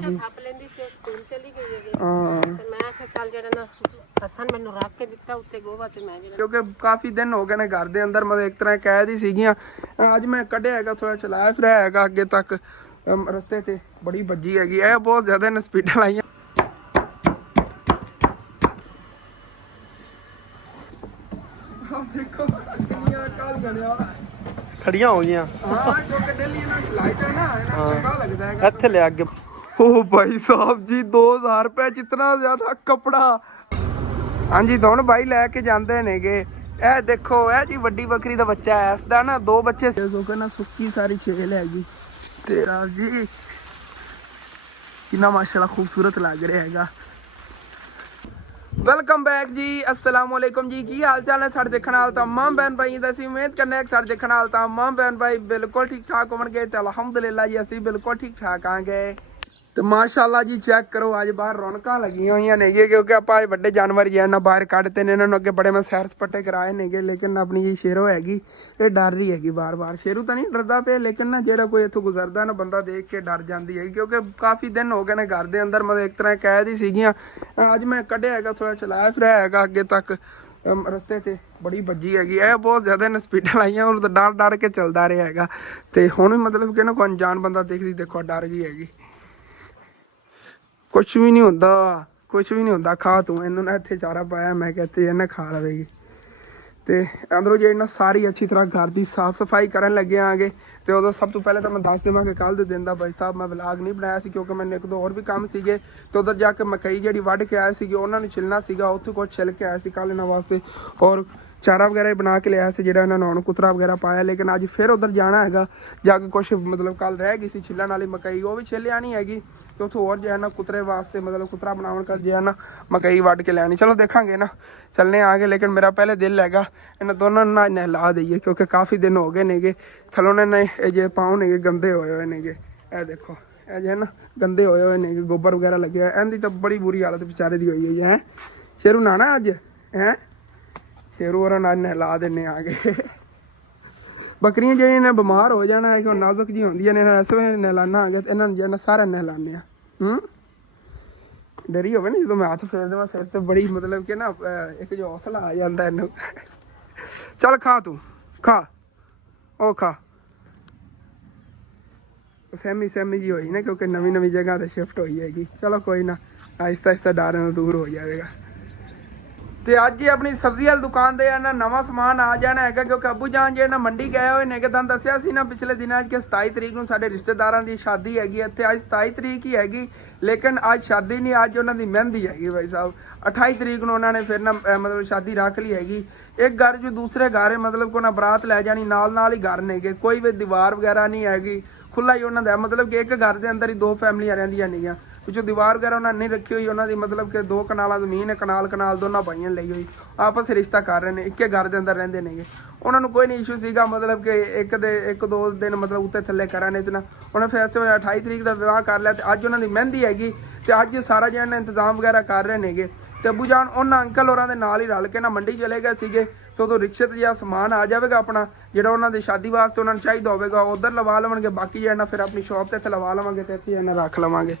ਥੱਪ ਲੈਂਦੀ ਸੀ, ਸਕੂਲ ਚਲੀ ਗਈ ਹੈ ਤੇ ਮੈਂ ਆਖਿਆ ਚੱਲ ਜਿਹੜਾ ਨਾ ਹਸਨ ਮੈਨੂੰ ਰੱਖ ਕੇ ਦਿੱਤਾ ਉੱਤੇ ਗੋਵਾ ਤੇ ਮੈਂ ਜਿਹੜਾ ਕਿਉਂਕਿ ਕਾਫੀ ਦਿਨ ਹੋ ਗਏ ਨੇ ਘਰ ਦੇ ਅੰਦਰ, ਮਤਲਬ ਇੱਕ ਤਰ੍ਹਾਂ ਕੈਦ ਹੀ ਸੀਗੀਆਂ। ਅੱਜ ਮੈਂ ਕੱਢਿਆ ਹੈਗਾ, ਥੋੜਾ ਚਲਾਇਆ ਫਿਰਿਆ ਹੈਗਾ ਅੱਗੇ ਤੱਕ। ਰਸਤੇ ਤੇ ਬੜੀ ਵੱਜੀ ਹੈਗੀ, ਇਹ ਬਹੁਤ ਜ਼ਿਆਦਾ ਨੇ ਸਪੀਡਾਂ ਲਾਈਆਂ। ਦੇਖੋ ਕਿੰਨੀਆਂ ਕਾਲ ਗਣਿਆ ਖੜੀਆਂ ਹੋ ਗਈਆਂ। ਹਾਂ ਕਿਉਂਕਿ ਦਿੱਲੀ ਇਹਨਾਂ ਨੂੰ ਚਲਾਈ ਜਾਣਾ ਇਹਨਾਂ ਚੰਗਾ ਲੱਗਦਾ ਹੈਗਾ। ਇੱਥੇ ਲੈ ਅੱਗੇ। ओ भाई साहब जी 2000 रुपए जितना ज्यादा कपड़ा। हाँ जी दोनों भाई लैके जाते नेगे। ए देखो ए जी वड्डी बकरी दा बच्चा है, इसदा ना 2 बच्चे ना सुक्की सारी छेल हैगी। तेरा जी कितना माशाल्लाह खूबसूरत लग रहा हैगा। वेलकम बैक जी, अस्सलाम वालेकुम जी। की हाल चाल है साढ़े देखने वाले तमाम बहन भाई दा? असीं उम्मीद करने कि साढ़े देखने वाले तमाम बहन भाई बिल्कुल ठीक ठाक होवणगे ते अलहमदुलिल्लाह जी असीं बिल्कुल ठीक ठाक आंगे। ਤੇ ਮਾਸ਼ਾਅੱਲਾ ਜੀ ਚੈੱਕ ਕਰੋ, ਅੱਜ ਬਾਹਰ ਰੌਣਕਾਂ ਲੱਗੀਆਂ ਹੋਈਆਂ ਨੇਗੇ ਕਿਉਂਕਿ ਆਪਾਂ ਅੱਜ ਵੱਡੇ ਜਾਨਵਰ ਜਿਹੜਾ ਨਾ ਬਾਹਰ ਕੱਢਤੇ ਨੇ। ਇਹਨਾਂ ਨੂੰ ਅੱਗੇ ਬੜੇ ਮੈਂ ਸੈਰ ਸਪੱਟੇ ਕਰਾਏ ਨੇਗੇ, ਲੇਕਿਨ ਆਪਣੀ ਜੀ ਸ਼ੇਰੋ ਹੈਗੀ ਇਹ ਡਰ ਰਹੀ ਹੈਗੀ ਬਾਰ-ਬਾਰ। ਸ਼ੇਰੂ ਤਾਂ ਨਹੀਂ ਡਰਦਾ ਪਿਆ, ਲੇਕਿਨ ਨਾ ਜਿਹੜਾ ਕੋਈ ਇੱਥੋਂ ਗੁਜ਼ਰਦਾ ਨਾ ਬੰਦਾ ਦੇਖ ਕੇ ਡਰ ਜਾਂਦੀ ਹੈਗੀ ਕਿਉਂਕਿ ਕਾਫੀ ਦਿਨ ਹੋ ਗਏ ਨੇ ਘਰ ਦੇ ਅੰਦਰ, ਮਤਲਬ ਇੱਕ ਤਰ੍ਹਾਂ ਕੈਦ ਹੀ ਸੀਗੀਆਂ। ਅੱਜ ਮੈਂ ਕੱਢਿਆ ਹੈਗਾ, ਥੋੜਾ ਚਲਾਇਆ ਫਿਰਿਆ ਹੈਗਾ ਅੱਗੇ ਤੱਕ। ਰਸਤੇ ਤੇ ਬੜੀ ਵੱਜੀ ਹੈਗੀ, ਇਹ ਬਹੁਤ ਜ਼ਿਆਦਾ ਨੇ ਸਪੀਡਾਂ ਲਾਈਆਂ, ਉਹ ਤਾਂ ਡਰ ਕੇ ਚੱਲਦਾ ਰਿਹਾ ਹੈਗਾ। ਤੇ ਹੁਣ ਵੀ ਮਤਲਬ ਕਿ ਨਾ ਕੋਈ ਅਣਜਾਣ ਬੰਦਾ ਦੇਖਦੀ ਦੇਖੋ ਡਰ ਗਈ ਹੈਗੀ। ਕੁਛ ਵੀ ਨਹੀਂ ਹੁੰਦਾ, ਕੁਛ ਵੀ ਨਹੀਂ ਹੁੰਦਾ। ਖਾ ਤੂੰ ਇਹਨੂੰ ਨਾ, ਇੱਥੇ ਚਾਰਾ ਪਾਇਆ ਮੈਂ ਕਹਿੰਦੇ ਇਹਨੇ ਖਾ ਲਵੇਗੀ। ਤੇ ਅੰਦਰੋਂ ਜਿਹੜੀ ਨਾ ਸਾਰੀ ਅੱਛੀ ਤਰ੍ਹਾਂ ਘਰ ਦੀ ਸਾਫ਼ ਸਫਾਈ ਕਰਨ ਲੱਗੇ ਆਂਗੇ। ਤੇ ਉਦੋਂ ਸਭ ਤੋਂ ਪਹਿਲੇ ਤਾਂ ਮੈਂ ਦੱਸ ਦੇਵਾਂ ਕਿ ਕੱਲ੍ਹ ਦੇ ਦਿਨ ਦਾ ਭਾਈ ਸਾਹਿਬ ਮੈਂ ਵਲਾਗ ਨਹੀਂ ਬਣਾਇਆ ਸੀ ਕਿਉਂਕਿ ਮੈਨੂੰ ਇੱਕ ਦੋ ਹੋਰ ਵੀ ਕੰਮ ਸੀਗੇ। ਤੇ ਉਧਰ ਜਾ ਕੇ ਮਕਈ ਜਿਹੜੀ ਵੱਢ ਕੇ ਆਏ ਸੀਗੇ ਉਹਨਾਂ ਨੂੰ ਛਿਲਣਾ ਸੀਗਾ, ਉੱਥੇ ਕੁਛ ਛਿਲ ਕੇ ਆਇਆ ਸੀ ਕੱਲ੍ਹ ਇਹਨਾਂ ਵਾਸਤੇ। ਔਰ ਚਾਰਾ ਵਗੈਰਾ ਬਣਾ ਕੇ ਲਿਆ ਸੀ ਜਿਹੜਾ ਇਹਨਾਂ ਨੂੰ ਕੁਤਰਾ ਵਗੈਰਾ ਪਾਇਆ। ਲੇਕਿਨ ਅੱਜ ਫਿਰ ਉਧਰ ਜਾਣਾ ਹੈਗਾ, ਜਾ ਕੇ ਕੁਛ ਮਤਲਬ ਕੱਲ੍ਹ ਰਹਿ ਗਈ ਸੀ ਛਿੱਲਣ ਵਾਲੀ ਮਕਈ, ਉਹ ਵੀ ਛਿੱਲ ਆਣੀ ਹੈਗੀ। ਤੇ ਉੱਥੋਂ ਹੋਰ ਜਿਹੜਾ ਨਾ ਕੁਤਰੇ ਵਾਸਤੇ ਮਤਲਬ ਕੁਤਰਾ ਬਣਾਉਣ ਕਰ ਜਿਹੜਾ ਨਾ ਮਕਈ ਵੱਢ ਕੇ ਲੈਣੀ। ਚਲੋ ਦੇਖਾਂਗੇ ਨਾ, ਚੱਲਣੇ ਆਗੇ। ਲੇਕਿਨ ਮੇਰਾ ਪਹਿਲੇ ਦਿਲ ਹੈਗਾ ਇਹਨਾਂ ਦੋਨਾਂ ਨੂੰ ਨਾ ਨਹਿਲਾ ਦਈਏ ਕਿਉਂਕਿ ਕਾਫੀ ਦਿਨ ਹੋ ਗਏ ਨੇਗੇ। ਥਲੋਂ ਨੇ ਇਹ ਜੇ ਪਾਉ ਨੇਗੇ ਗੰਦੇ ਹੋਏ ਨੇਗੇ। ਇਹ ਦੇਖੋ ਇਹ ਜੇ ਨਾ ਗੰਦੇ ਹੋਏ ਨੇਗੇ, ਗੋਬਰ ਵਗੈਰਾ ਲੱਗਿਆ। ਇਹਦੀ ਤਾਂ ਬੜੀ ਬੁਰੀ ਹਾਲਤ ਵਿਚਾਰੇ ਦੀ ਹੋਈ ਹੈ। ਸ਼ੇਰੂ ਨਾਣਾ ਅੱਜ ਹੈ, ਸ਼ੇਰੂ ਹੋਰਾਂ ਨਾਲ ਨਹਿਲਾ ਦਿੰਦੇ ਆ ਗਏ। ਬੱਕਰੀਆਂ ਜਿਹੜੀਆਂ ਨੇ ਬਿਮਾਰ ਹੋ ਜਾਣਾ ਹੈ ਕਿ ਉਹ ਨਾਜ਼ੁਕ ਜੀ ਹੁੰਦੀਆਂ ਨੇ, ਇਸ ਵੇਲੇ ਨਹਿਲਾਨਾ ਆ ਗਿਆ ਤੇ ਇਹਨਾਂ ਨੂੰ ਜਿਹੜਾ ਸਾਰਾ ਨਹਿਲਾਨੇ ਆ। ਡਰੀ ਹੋਵੇ ਨਾ ਜਦੋਂ ਮੈਂ ਹੱਥ ਫੇਰ ਦੇਵਾਂ ਸਿਰ ਤੇ, ਬੜੀ ਮਤਲਬ ਕਿ ਨਾ ਇੱਕ ਜੋ ਹੌਸਲਾ ਆ ਜਾਂਦਾ ਇਹਨੂੰ। ਚੱਲ ਖਾ ਤੂੰ ਖਾ, ਉਹ ਖਾ। ਸਹਿਮੀ ਜੀ ਹੋਈ ਨਾ ਕਿਉਂਕਿ ਨਵੀਂ ਜਗ੍ਹਾ ਤੇ ਸ਼ਿਫਟ ਹੋਈ ਹੈਗੀ। ਚਲੋ ਕੋਈ ਨਾ, ਆਹਿਸਤਾ ਆਹਿਸਤਾ ਡਰ ਨੂੰ ਦੂਰ ਹੋ ਜਾਵੇਗਾ। ਤੇ ਅੱਜ ਹੀ ਆਪਣੀ ਸਬਜ਼ੀ ਵਾਲੀ ਦੁਕਾਨ ਦੇ ਨਾ ਨਵਾਂ ਸਮਾਨ ਆ ਜਾਣਾ ਹੈਗਾ ਕਿਉਂਕਿ ਅੱਬੂ ਜਾਨ ਜਿਹੜੇ ਨਾ ਮੰਡੀ ਗਏ ਹੋਏ ਨੇ ਕਿ ਤੁਹਾਨੂੰ ਦੱਸਿਆ ਸੀ ਨਾ ਪਿਛਲੇ ਦਿਨਾਂ 'ਚ ਕਿ 27 ਤਰੀਕ ਨੂੰ ਸਾਡੇ ਰਿਸ਼ਤੇਦਾਰਾਂ ਦੀ ਸ਼ਾਦੀ ਹੈਗੀ ਇੱਥੇ। ਅੱਜ 27 ਤਰੀਕ ਹੀ ਹੈਗੀ, ਲੇਕਿਨ ਅੱਜ ਸ਼ਾਦੀ ਨਹੀਂ, ਅੱਜ ਉਹਨਾਂ ਦੀ ਮਹਿੰਦੀ ਹੈਗੀ ਭਾਈ ਸਾਹਿਬ। 28 ਤਰੀਕ ਨੂੰ ਉਹਨਾਂ ਨੇ ਫਿਰ ਨਾ ਮਤਲਬ ਸ਼ਾਦੀ ਰੱਖ ਲਈ ਹੈਗੀ। ਇੱਕ ਘਰ ਜੋ ਦੂਸਰੇ ਘਰ ਹੈ, ਮਤਲਬ ਕਿ ਉਹਨਾਂ ਬਰਾਤ ਲੈ ਜਾਣੀ, ਨਾਲ ਹੀ ਘਰ ਨੇਗੇ, ਕੋਈ ਵੀ ਦੀਵਾਰ ਵਗੈਰਾ ਨਹੀਂ ਹੈਗੀ, ਖੁੱਲਾ ਹੀ ਉਹਨਾਂ ਦਾ। ਮਤਲਬ ਕਿ ਇੱਕ ਘਰ ਦੇ ਅੰਦਰ ਹੀ 2 ਫੈਮਲੀਆਂ ਰਹਿੰਦੀਆਂ ਨੇਗੀਆਂ, ਪਿੱਛੋਂ ਦੀਵਾਰ ਵਗੈਰਾ ਉਹਨਾਂ ਨੇ ਨਹੀਂ ਰੱਖੀ ਹੋਈ। ਉਹਨਾਂ ਦੀ ਮਤਲਬ ਕਿ 2 ਕਨਾਲਾਂ ਜ਼ਮੀਨ ਹੈ, ਕਨਾਲ ਦੋਨਾਂ ਭਾਈਆਂ ਲਈ ਹੋਈ, ਆਪਸ ਰਿਸ਼ਤਾ ਕਰ ਰਹੇ ਨੇ, ਇੱਕੇ ਘਰ ਦੇ ਅੰਦਰ ਰਹਿੰਦੇ ਨੇਗੇ। ਉਹਨਾਂ ਨੂੰ ਕੋਈ ਨਹੀਂ ਇਸ਼ੂ ਸੀਗਾ ਮਤਲਬ ਕਿ ਇੱਕ ਦੋ ਦਿਨ ਮਤਲਬ ਉੱਤੇ ਥੱਲੇ ਕਰਾਣੇ ਚ ਨਾ। ਉਹਨੇ ਫਿਰ 28 ਤਰੀਕ ਦਾ ਵਿਆਹ ਕਰ ਲਿਆ ਤੇ ਅੱਜ ਉਹਨਾਂ ਦੀ ਮਹਿੰਦੀ ਹੈਗੀ। ਤੇ ਅੱਜ ਸਾਰਾ ਜਿਹੜਾ ਇੰਤਜ਼ਾਮ ਵਗੈਰਾ ਕਰ ਰਹੇ ਨੇਗੇ। ਤੇ ਅੱਬੂ ਜਾਨ ਉਹਨਾਂ ਅੰਕਲ ਹੋਰਾਂ ਦੇ ਨਾਲ ਹੀ ਰਲ ਕੇ ਨਾ ਮੰਡੀ ਚਲੇ ਗਏ ਸੀਗੇ। ਤੇ ਉਦੋਂ ਰਿਕਸ਼ੇ ਤੇ ਜਿਹੜਾ ਸਮਾਨ ਆ ਜਾਵੇਗਾ ਆਪਣਾ, ਜਿਹੜਾ ਉਹਨਾਂ ਦੀ ਸ਼ਾਦੀ ਵਾਸਤੇ ਉਹਨਾਂ ਨੂੰ ਚਾਹੀਦਾ ਹੋਵੇਗਾ ਉਧਰ ਲਵਾ ਲਵਾਂਗੇ। ਬਾਕੀ ਜਿਹੜਾ ਫਿਰ ਆਪਣੀ ਸ਼ੌਪ ਤੇ ਇੱਥੇ ਲਵਾ ਲਵਾਂਗੇ ਤੇ ਇੱਥੇ ਇਹਨਾਂ ਰੱਖ ਲਵਾਂਗੇ।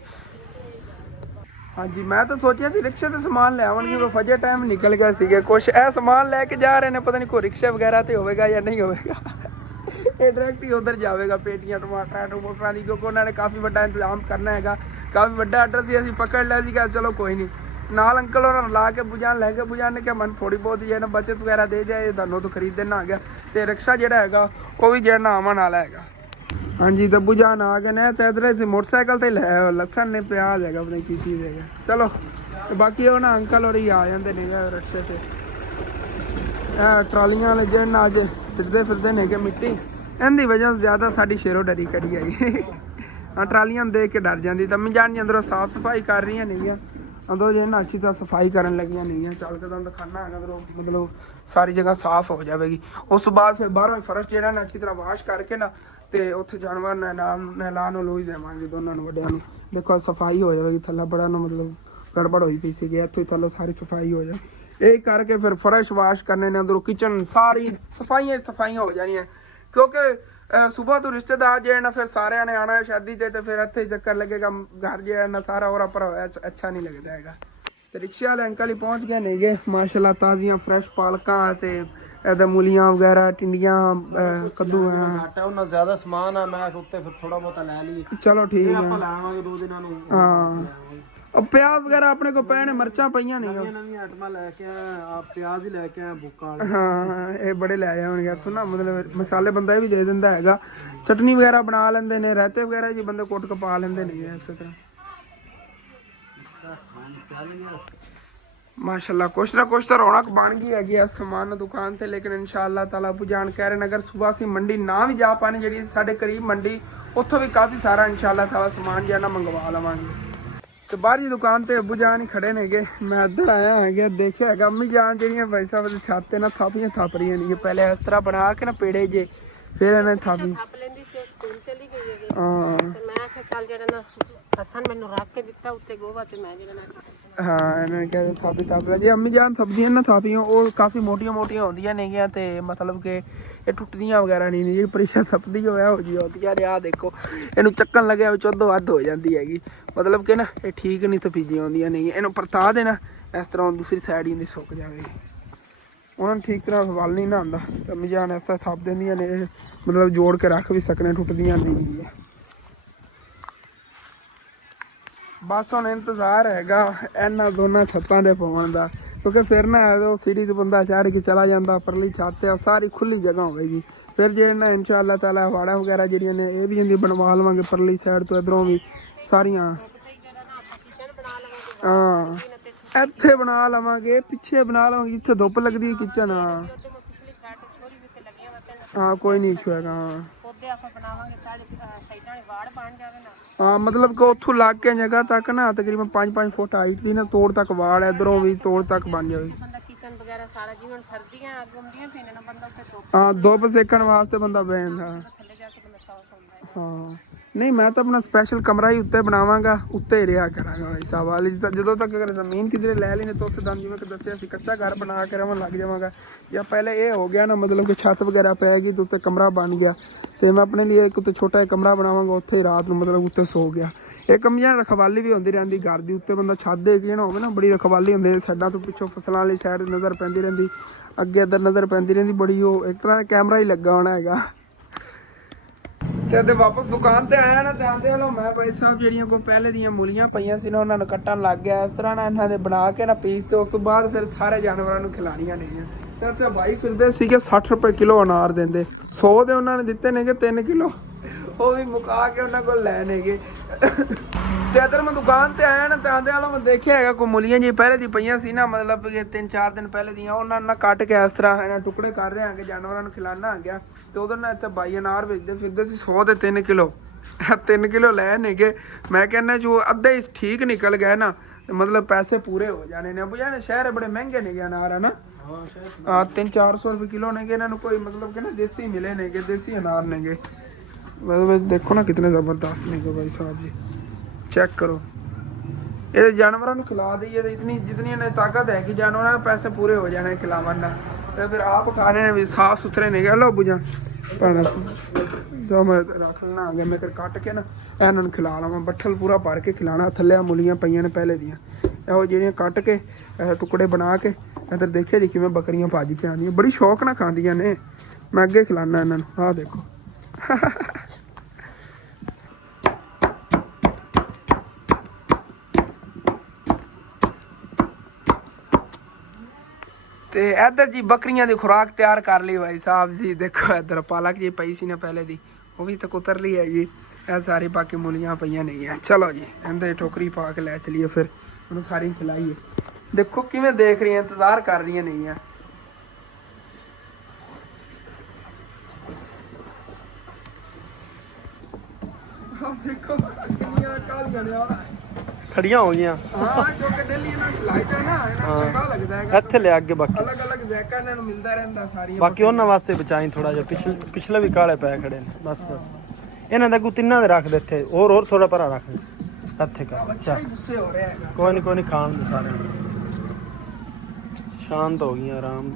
ਹਾਂਜੀ ਮੈਂ ਤਾਂ ਸੋਚਿਆ ਸੀ ਰਿਕਸ਼ੇ ਤੇ ਸਮਾਨ ਲੈ ਆਉਣਗੇ, ਉਹ ਫਜੇ ਟਾਈਮ ਨਿਕਲ ਗਏ ਸੀਗੇ। ਕੁਛ ਇਹ ਸਮਾਨ ਲੈ ਕੇ ਜਾ ਰਹੇ ਨੇ, ਪਤਾ ਨਹੀਂ ਕੋਈ ਰਿਕਸ਼ੇ ਵਗੈਰਾ ਤੇ ਹੋਵੇਗਾ ਜਾਂ ਨਹੀਂ ਹੋਵੇਗਾ। ਇਹ ਡਾਇਰੈਕਟ ਹੀ ਉਧਰ ਜਾਵੇਗਾ, ਪੇਟੀਆਂ ਟਮਾਟਰਾਂ ਦੀ, ਕਿਉਂਕਿ ਉਹਨਾਂ ਨੇ ਕਾਫੀ ਵੱਡਾ ਇੰਤਜ਼ਾਮ ਕਰਨਾ ਹੈਗਾ। ਕਾਫੀ ਵੱਡਾ ਆਰਡਰ ਸੀ, ਅਸੀਂ ਪਕੜ ਲਿਆ ਸੀਗਾ। ਚਲੋ ਕੋਈ ਨਹੀਂ, ਨਾਲ ਅੰਕਲ ਉਹਨਾਂ ਨੂੰ ਲਾ ਕੇ ਬੁਝਾਣ ਲੈ ਕੇ, ਬੁਝਾਣ ਨੇ ਕਿਹਾ ਮੈਨੂੰ ਥੋੜੀ ਬਹੁਤ ਜਿਹੜਾ ਬਚਤ ਵਗੈਰਾ ਦੇ ਜਾਏ, ਤੁਹਾਨੂੰ ਤੋਂ ਖਰੀਦ ਦੇਣਾ ਆ ਗਿਆ। ਤੇ ਰਿਕਸ਼ਾ ਜਿਹੜਾ ਹੈਗਾ ਉਹ ਵੀ ਜਿਹੜਾ ਆਉਣ ਵਾਲਾ ਹੈਗਾ। ਹਾਂਜੀ ਤੇ ਅੱਬੂ ਜਾਨ ਆ ਗਏ ਨੇ ਤੇ ਇਧਰ ਮੋਟਰਸਾਈਕਲ ਤੇ ਲੈ ਲਸਣ ਨੇ ਪਿਆਜ਼ ਹੈਗਾ, ਪਤਾ ਕੀ ਚੀਜ਼ ਹੈਗਾ। ਚਲੋ ਤੇ ਬਾਕੀ ਉਹ ਨਾ ਅੰਕਲ ਹੋਰੀ ਆ ਜਾਂਦੇ ਨੇ ਰਿਕਸ਼ੇ ਤੇ। ਟਰਾਲੀਆਂ ਵਾਲੇ ਜਿਹਨਾਂ ਅੱਜ ਸਿੱਟਦੇ ਫਿਰਦੇ ਨੇਗੇ ਮਿੱਟੀ, ਇਹਦੀ ਵਜ੍ਹਾ ਜ਼ਿਆਦਾ ਸਾਡੀ ਸ਼ੇਰੋ ਡਰੀ ਕਰੀ ਆਈ। ਟਰਾਲੀਆਂ ਦੇਖ ਕੇ ਡਰ ਜਾਂਦੀ। ਤਾਂ ਜਾਨ ਅੰਦਰੋਂ ਸਾਫ਼ ਸਫਾਈ ਕਰ ਰਹੀਆਂ ਨੇਗੀਆਂ, ਅੰਦਰੋਂ ਜੇ ਨਾ ਅੱਛੀ ਤਰ੍ਹਾਂ ਸਫਾਈ ਕਰਨ ਲੱਗੀਆਂ ਨੇਗੀਆਂ। ਚੱਲ ਕੇ ਤੁਹਾਨੂੰ ਦਿਖਾਣਾ ਹੈਗਾ, ਅੰਦਰੋਂ ਮਤਲਬ ਸਾਰੀ ਜਗ੍ਹਾ ਸਾਫ਼ ਹੋ ਜਾਵੇਗੀ। ਉਸ ਤੋਂ ਬਾਅਦ ਫਿਰ ਬਾਹਰੋਂ ਫਰਸ਼ ਜਿਹੜਾ ਨਾ ਅੱਛੀ ਤਰ੍ਹਾਂ ਵਾਸ਼ ਕਰਕੇ ਨਾ ਤੇ ਉੱਥੇ ਜਾਨਵਰ ਨਹਿਲਾ ਨੂੰ ਲੋਈ ਦੇਵਾਂਗੇ ਦੋਨਾਂ ਨੂੰ ਵੱਡਿਆਂ ਨੂੰ। ਦੇਖੋ ਸਫਾਈ ਹੋ ਜਾਵੇਗੀ, ਥੱਲੇ ਬੜਾ ਨਾ ਮਤਲਬ ਗੜਬੜ ਹੋਈ ਪਈ ਸੀਗੀ, ਇੱਥੋਂ ਹੀ ਥੱਲੇ ਸਾਰੀ ਸਫਾਈ ਹੋ ਜਾਏ। ਇਹ ਕਰਕੇ ਫਿਰ ਫਰਸ਼ ਵਾਸ਼ ਕਰਨੇ ਨੇ, ਅੰਦਰੋਂ ਕਿਚਨ ਸਾਰੀ ਸਫਾਈਆਂ ਹੋ ਜਾਣੀਆਂ ਕਿਉਂਕਿ ਸਵੇਰ ਤੋਂ ਰਿਸ਼ਤੇਦਾਰ ਜੇ ਨਾ ਫਿਰ ਸਾਰਿਆਂ ਨੇ ਆਣਾ ਸ਼ਾਦੀ ਤੇ ਫਿਰ ਇੱਥੇ ਹੀ ਚੱਕਰ ਲੱਗੇਗਾ ਘਰ ਜੇ ਨਾ ਸਾਰਾ ਹੋਰ ਪਰ ਹੋਇਆ ਅੱਛਾ ਨਹੀਂ ਲੱਗਦਾ ਹੈਗਾ। ਤੇ ਰਿਕਸ਼ੇ ਵਾਲੇ ਅੰਕਲ ਹੀ ਪਹੁੰਚ ਗਏ ਨੇਗੇ ਮਾਸ਼ਾਅੱਲਾ ਤਾਜ਼ੀਆਂ ਫਰੈਸ਼ ਪਾਲਕਾਂ ਤੇ ਇਹਦਾ ਮੂਲੀਆਂ ਵਗੈਰਾ ਟਿੰਡੀਆਂ ਕੱਦੂ ਆ ਆਟਾ ਉਹਨਾਂ ਜ਼ਿਆਦਾ ਸਮਾਨ ਆ ਮੈਂ ਉੱਤੇ ਫਿਰ ਥੋੜਾ ਬਹੁਤਾ ਲੈ ਲਈ। ਚਲੋ ਠੀਕ ਹੈ ਆਪਾਂ ਲਾਵਾਂਗੇ 2 ਦਿਨਾਂ ਨੂੰ। ਹਾਂ ਉਹ ਪਿਆਜ਼ ਵਗੈਰਾ ਆਪਣੇ ਕੋਲ ਪਏ ਨੇ ਮਿਰਚਾਂ ਪਈਆਂ ਨੇ ਨਵੀਆਂ ਆਈਟਮਾਂ ਲੈ ਕੇ ਆ ਪਿਆਜ਼ ਹੀ ਲੈ ਕੇ ਆ ਬੁੱਕਾ ਹਾਂ ਇਹ ਬੜੇ ਲੈ ਜਾਣਗੇ ਇੱਥੋਂ ਨਾ ਮਤਲਬ ਮਸਾਲੇ ਬੰਦਾ ਇਹ ਵੀ ਦੇ ਦਿੰਦਾ ਹੈਗਾ ਚਟਨੀ ਵਗੈਰਾ ਬਣਾ ਲੈਂਦੇ ਨੇ ਰਾਇਤੇ ਵਗੈਰਾ ਜੀ ਬੰਦੇ ਕੁੱਟ ਕੇ ਪਾ ਲੈਂਦੇ ਨੇ ਇਸੇ ਤਰ੍ਹਾਂ माशाल्लाह कुछ ना कुछ तो रौनक बन गई हैगी है समान दुकान ते लेकिन इंशाअल्लाह ताला अबू जान कह रहे अगर सुबह से मंडी ना भी जा पाने जी साढ़े करीब मंडी उत्थों भी काफ़ी सारा इंशाअल्लाह ताला समान जो है ना मंगवा लवांगे। तो बाहर जी दुकान ते अबू जान ही खड़े नेगे मैं इधर आया है देखिया है अम्मी जान जी भाई साहब छाते ना थापियां थप रही नहीं पहले इस तरह बना के ना पेड़े जे फिर इन्हें थापी हसन मैनू रख के दिता उत्ते गोवा ते मैं जेड़ा ना हाँ इन्होंने क्या थापी थाप जी अम्मी जान थपदियां ना थापियां वो काफ़ी मोटियां मोटियां होंदियां नेगियां ते मतलब कि ये टुटदियां वगैरह नहीं जी परीक्षा थपदी होया हो जी होती यार आ देखो इनू चक्कन लगे चौधो हद हो जाती हैगी मतलब कि ना ये ठीक नहीं थपीजियां होंदियां नहीं इनू परता देना इस तरह दूसरी साइड ही सुक जाएगी उन्होंने ठीक तरह वल नहीं ना आंदा अम्मी जान इस तरह थप देंदियां ने मतलब जोड़ के रख भी सकने टुटदियां नहीं है। बस हुण इंतजार हैगा इन्हां दोनों छत्तां दे पाउण दा क्योंकि फिर ना सीढ़ी ते बंदा चढ़ के चला जांदा परली छत ते सारी खुली जगह होवेगी फिर जे ना इंशाअल्लाह ताला वाड़ा वगैरह जिहड़ियां ने ये भी इंदी बनवा लवांगे परली साइड तो इधरों भी सारियां हाँ इत्थे बना लवांगे पिछे बना लवांगे जिथे धुप लगदी है किचन हाँ कोई नहीं इशू हैगा हाँ मतलब कि उथों लग के जगह तक ना तकरीबन 5-5 फुट हाइट दी ना तोड़ तक वाड़ इधरों भी तोड़ तक बन जाएगी हाँ धुप सेकण वास्ते बंदा बैठदा हाँ नहीं मैं तो अपना स्पैशल कमरा ही उत्ते बनावांगा उत्ते ही रहा करांगा भाई साहब वाली जो तक अगर जमीन किधरे ले ली तो उत्ते जिवें कि दस्सिया सी कच्चा घर बना के रहन लग जावांगा या पहले ये हो गया ना मतलब कि छत वगैरह पैगी तो उत्ते कमरा बन गया तो मैं अपने लिए एक उत्ते छोटा कमरा बनावांगा उत्थे रात में मतलब उत्ते सो गया एक अम्मियां रखवाली भी होंदी रहंदी घर दी उत्ते बंदा छत दे के ना होवे ना बड़ी रखवाली होंदी साइडां तो पिछों फसलां वाली साइड नज़र पैंदी रहंदी अगे इधर नज़र पैंदी रहंदी बड़ी वो एक तरह का कैमरा ही लगा होना हैगा। ਤੇ ਵਾਪਸ ਦੁਕਾਨ ਤੇ ਆਇਆ ਨਾ ਤੇ ਆਂਦੇ ਹਲੋ ਮੈਂ ਭਾਈ ਸਾਹਿਬ ਜਿਹੜੀਆਂ ਕੋ ਪਹਿਲੇ ਦੀਆਂ ਮੂਲੀਆਂ ਪਈਆਂ ਸੀ ਨਾ ਉਹਨਾਂ ਨੂੰ ਕੱਟਣ ਲੱਗ ਗਿਆ ਇਸ ਤਰ੍ਹਾਂ ਨਾ ਇਹਨਾਂ ਦੇ ਬਣਾ ਕੇ ਨਾ ਪੀਸ ਤੇ ਉਸ ਤੋਂ ਬਾਅਦ ਫਿਰ ਸਾਰੇ ਜਾਨਵਰਾਂ ਨੂੰ ਖਿਲਾਣੀਆਂ ਨੇਗੀਆਂ ਤੇ ਭਾਈ ਫਿਰਦੇ ਸੀਗੇ 60 ਰੁਪਏ ਕਿਲੋ ਅਨਾਰ ਦਿੰਦੇ 100 ਦੇ ਉਹਨਾਂ ਨੇ ਦਿੱਤੇ ਨੇਗੇ 3 ਕਿਲੋ ਉਹ ਵੀ ਮੁਕਾ ਕੇ ਉਹਨਾਂ ਕੋਲ ਲੈ ਨੇਗੇ ਤੇ ਇਧਰ ਮੈਂ ਦੁਕਾਨ ਤੇ ਆਇਆ ਨਾ ਤੇ ਆਂਦੇ ਹਲੋ ਮੈਂ ਦੇਖਿਆ ਹੈਗਾ ਕੋ ਮੂਲੀਆਂ ਜੀ ਪਹਿਲੇ ਦੀ ਪਈਆਂ ਸੀ ਨਾ ਮਤਲਬ ਕਿ 3-4 ਦਿਨ ਪਹਿਲੇ ਦੀਆਂ ਉਹਨਾਂ ਨੂੰ ਕੱਟ ਕੇ ਇਸ ਤਰ੍ਹਾਂ ਇਹਨਾਂ ਟੁਕੜੇ ਕਰ ਰਹੇ ਆਂਗੇ ਜਾਨਵਰਾਂ ਨੂੰ ਖਿਲਾਣਾ ਆ ਗਿਆ ਤੇ ਉਧਰ ਨਾ ਇੱਥੇ ਬਾਈ ਅਨਾਰ ਵੇਚਦੇ ਫਿਰਦੇ ਸੀ 100 ਦੇ 3 ਕਿਲੋ 3 ਕਿਲੋ ਲੈ ਨੇਗੇ ਮੈਂ ਕਹਿੰਦਾ ਜੋ ਅੱਧੇ ਹੀ ਠੀਕ ਨਿਕਲ ਗਏ ਨਾ मतलब पैसे पूरे हो जाने ने अबू जाने शहर बड़े महंगे ने अनार है ना हाँ 300-400 रुपये किलो ने इन्होंने कोई मतलब कि ना देसी मिले ने देसी अनार ने मतलब देखो ना कितने ज़बरदस्त ने भाई साहब जी चेक करो ये जानवरों को खिला दी इतनी जितनी इन्हें ताकत है कि जानवर पैसे पूरे हो जाने खिलावन तो फिर आप खाने भी साफ सुथरे ने लो अबू जान जो मैं रख लेना आगे मैं कट के ना इन्होंने खिला लवा बट्ठल पूरा भर के खिलाना थले मूलियां पईयां ने पहले दियां ਇਹੋ ਜਿਹੜੀਆਂ ਕੱਟ ਕੇ ਟੁਕੜੇ ਬਣਾ ਕੇ ਇੱਧਰ ਦੇਖਿਆ ਜੀ ਕਿਵੇਂ ਬੱਕਰੀਆਂ ਭੱਜ ਕੇ ਆਉਂਦੀਆਂ ਬੜੀ ਸ਼ੌਕ ਨਾਲ ਖਾਂਦੀਆਂ ਨੇ ਮੈਂ ਅੱਗੇ ਖਿਲਾਣਾ ਇਹਨਾਂ ਨੂੰ ਆਹ ਦੇਖੋ ਤੇ ਇੱਧਰ ਜੀ ਬੱਕਰੀਆਂ ਦੀ ਖੁਰਾਕ ਤਿਆਰ ਕਰ ਲਈ ਭਾਈ ਸਾਹਿਬ ਜੀ ਦੇਖੋ ਇੱਧਰ ਪਾਲਕ ਜੀ ਪਈ ਸੀ ਨਾ ਪਹਿਲੇ ਦੀ ਉਹ ਵੀ ਤਾਂ ਕੁਤਰ ਲਈ ਹੈ ਜੀ ਇਹ ਸਾਰੀ ਬਾਕੀ ਮੂਲੀਆਂ ਪਈਆਂ ਨਹੀਂ ਹੈ ਚਲੋ ਜੀ ਇਹਦੇ ਟੋਕਰੀ ਪਾ ਕੇ ਲੈ ਚਲੀਏ ਫਿਰ ਉਹਨੂੰ ਸਾਰੀ ਖਿਲਾਈਏ ਦੇਖੋ ਕਿਵੇਂ ਦੇਖ ਰਹੀਆਂ ਇੰਤਜ਼ਾਰ ਕਰ ਰਹੀਆਂ ਨਹੀਂ ਆ ਦੇਖੋ ਕਿੰਨੀਆਂ ਕਾਲ ਗੜਿਆ ਖੜੀਆਂ ਹੋ ਗਈਆਂ ਹਾਂ ਜੋ ਕਿ ਦਿੱਲੀ ਇਹਨਾਂ ਨੂੰ ਖਿਲਾਈ ਜਾ ਨਾ ਇਹਨਾਂ ਚੰਗਾ ਲੱਗਦਾ ਹੈਗਾ ਇੱਥੇ ਲੈ ਅੱਗੇ ਬਾਕੀ ਅਲੱਗ-ਅਲੱਗ ਜ਼ੈਕਾ ਇਹਨਾਂ ਨੂੰ ਮਿਲਦਾ ਰਹਿੰਦਾ ਸਾਰੀਆਂ ਬਾਕੀ ਉਹਨਾਂ ਵਾਸਤੇ ਬਚਾਈ ਥੋੜਾ ਜਿਹਾ ਪਿਛਲੇ ਵੀ ਕਾਲੇ ਪਏ ਖੜੇ ਨੇ ਬਸ ਇਹਨਾਂ ਦਾ ਕੋ ਤਿੰਨਾਂ ਦੇ ਰੱਖ ਦੇ ਇੱਥੇ ਹੋਰ ਥੋੜਾ ਭਰਾ ਰੱਖ ਦੇ ਇੱਥੇ ਕਰ ਅੱਛਾ ਗੁੱਸੇ ਹੋ ਰਿਹਾ ਹੈਗਾ ਕੋਈ ਨਹੀਂ ਖਾਣ ਦੇ ਸਾਰੇ ਸ਼ਾਂਤ ਹੋ ਗਈਆਂ ਆਰਾਮ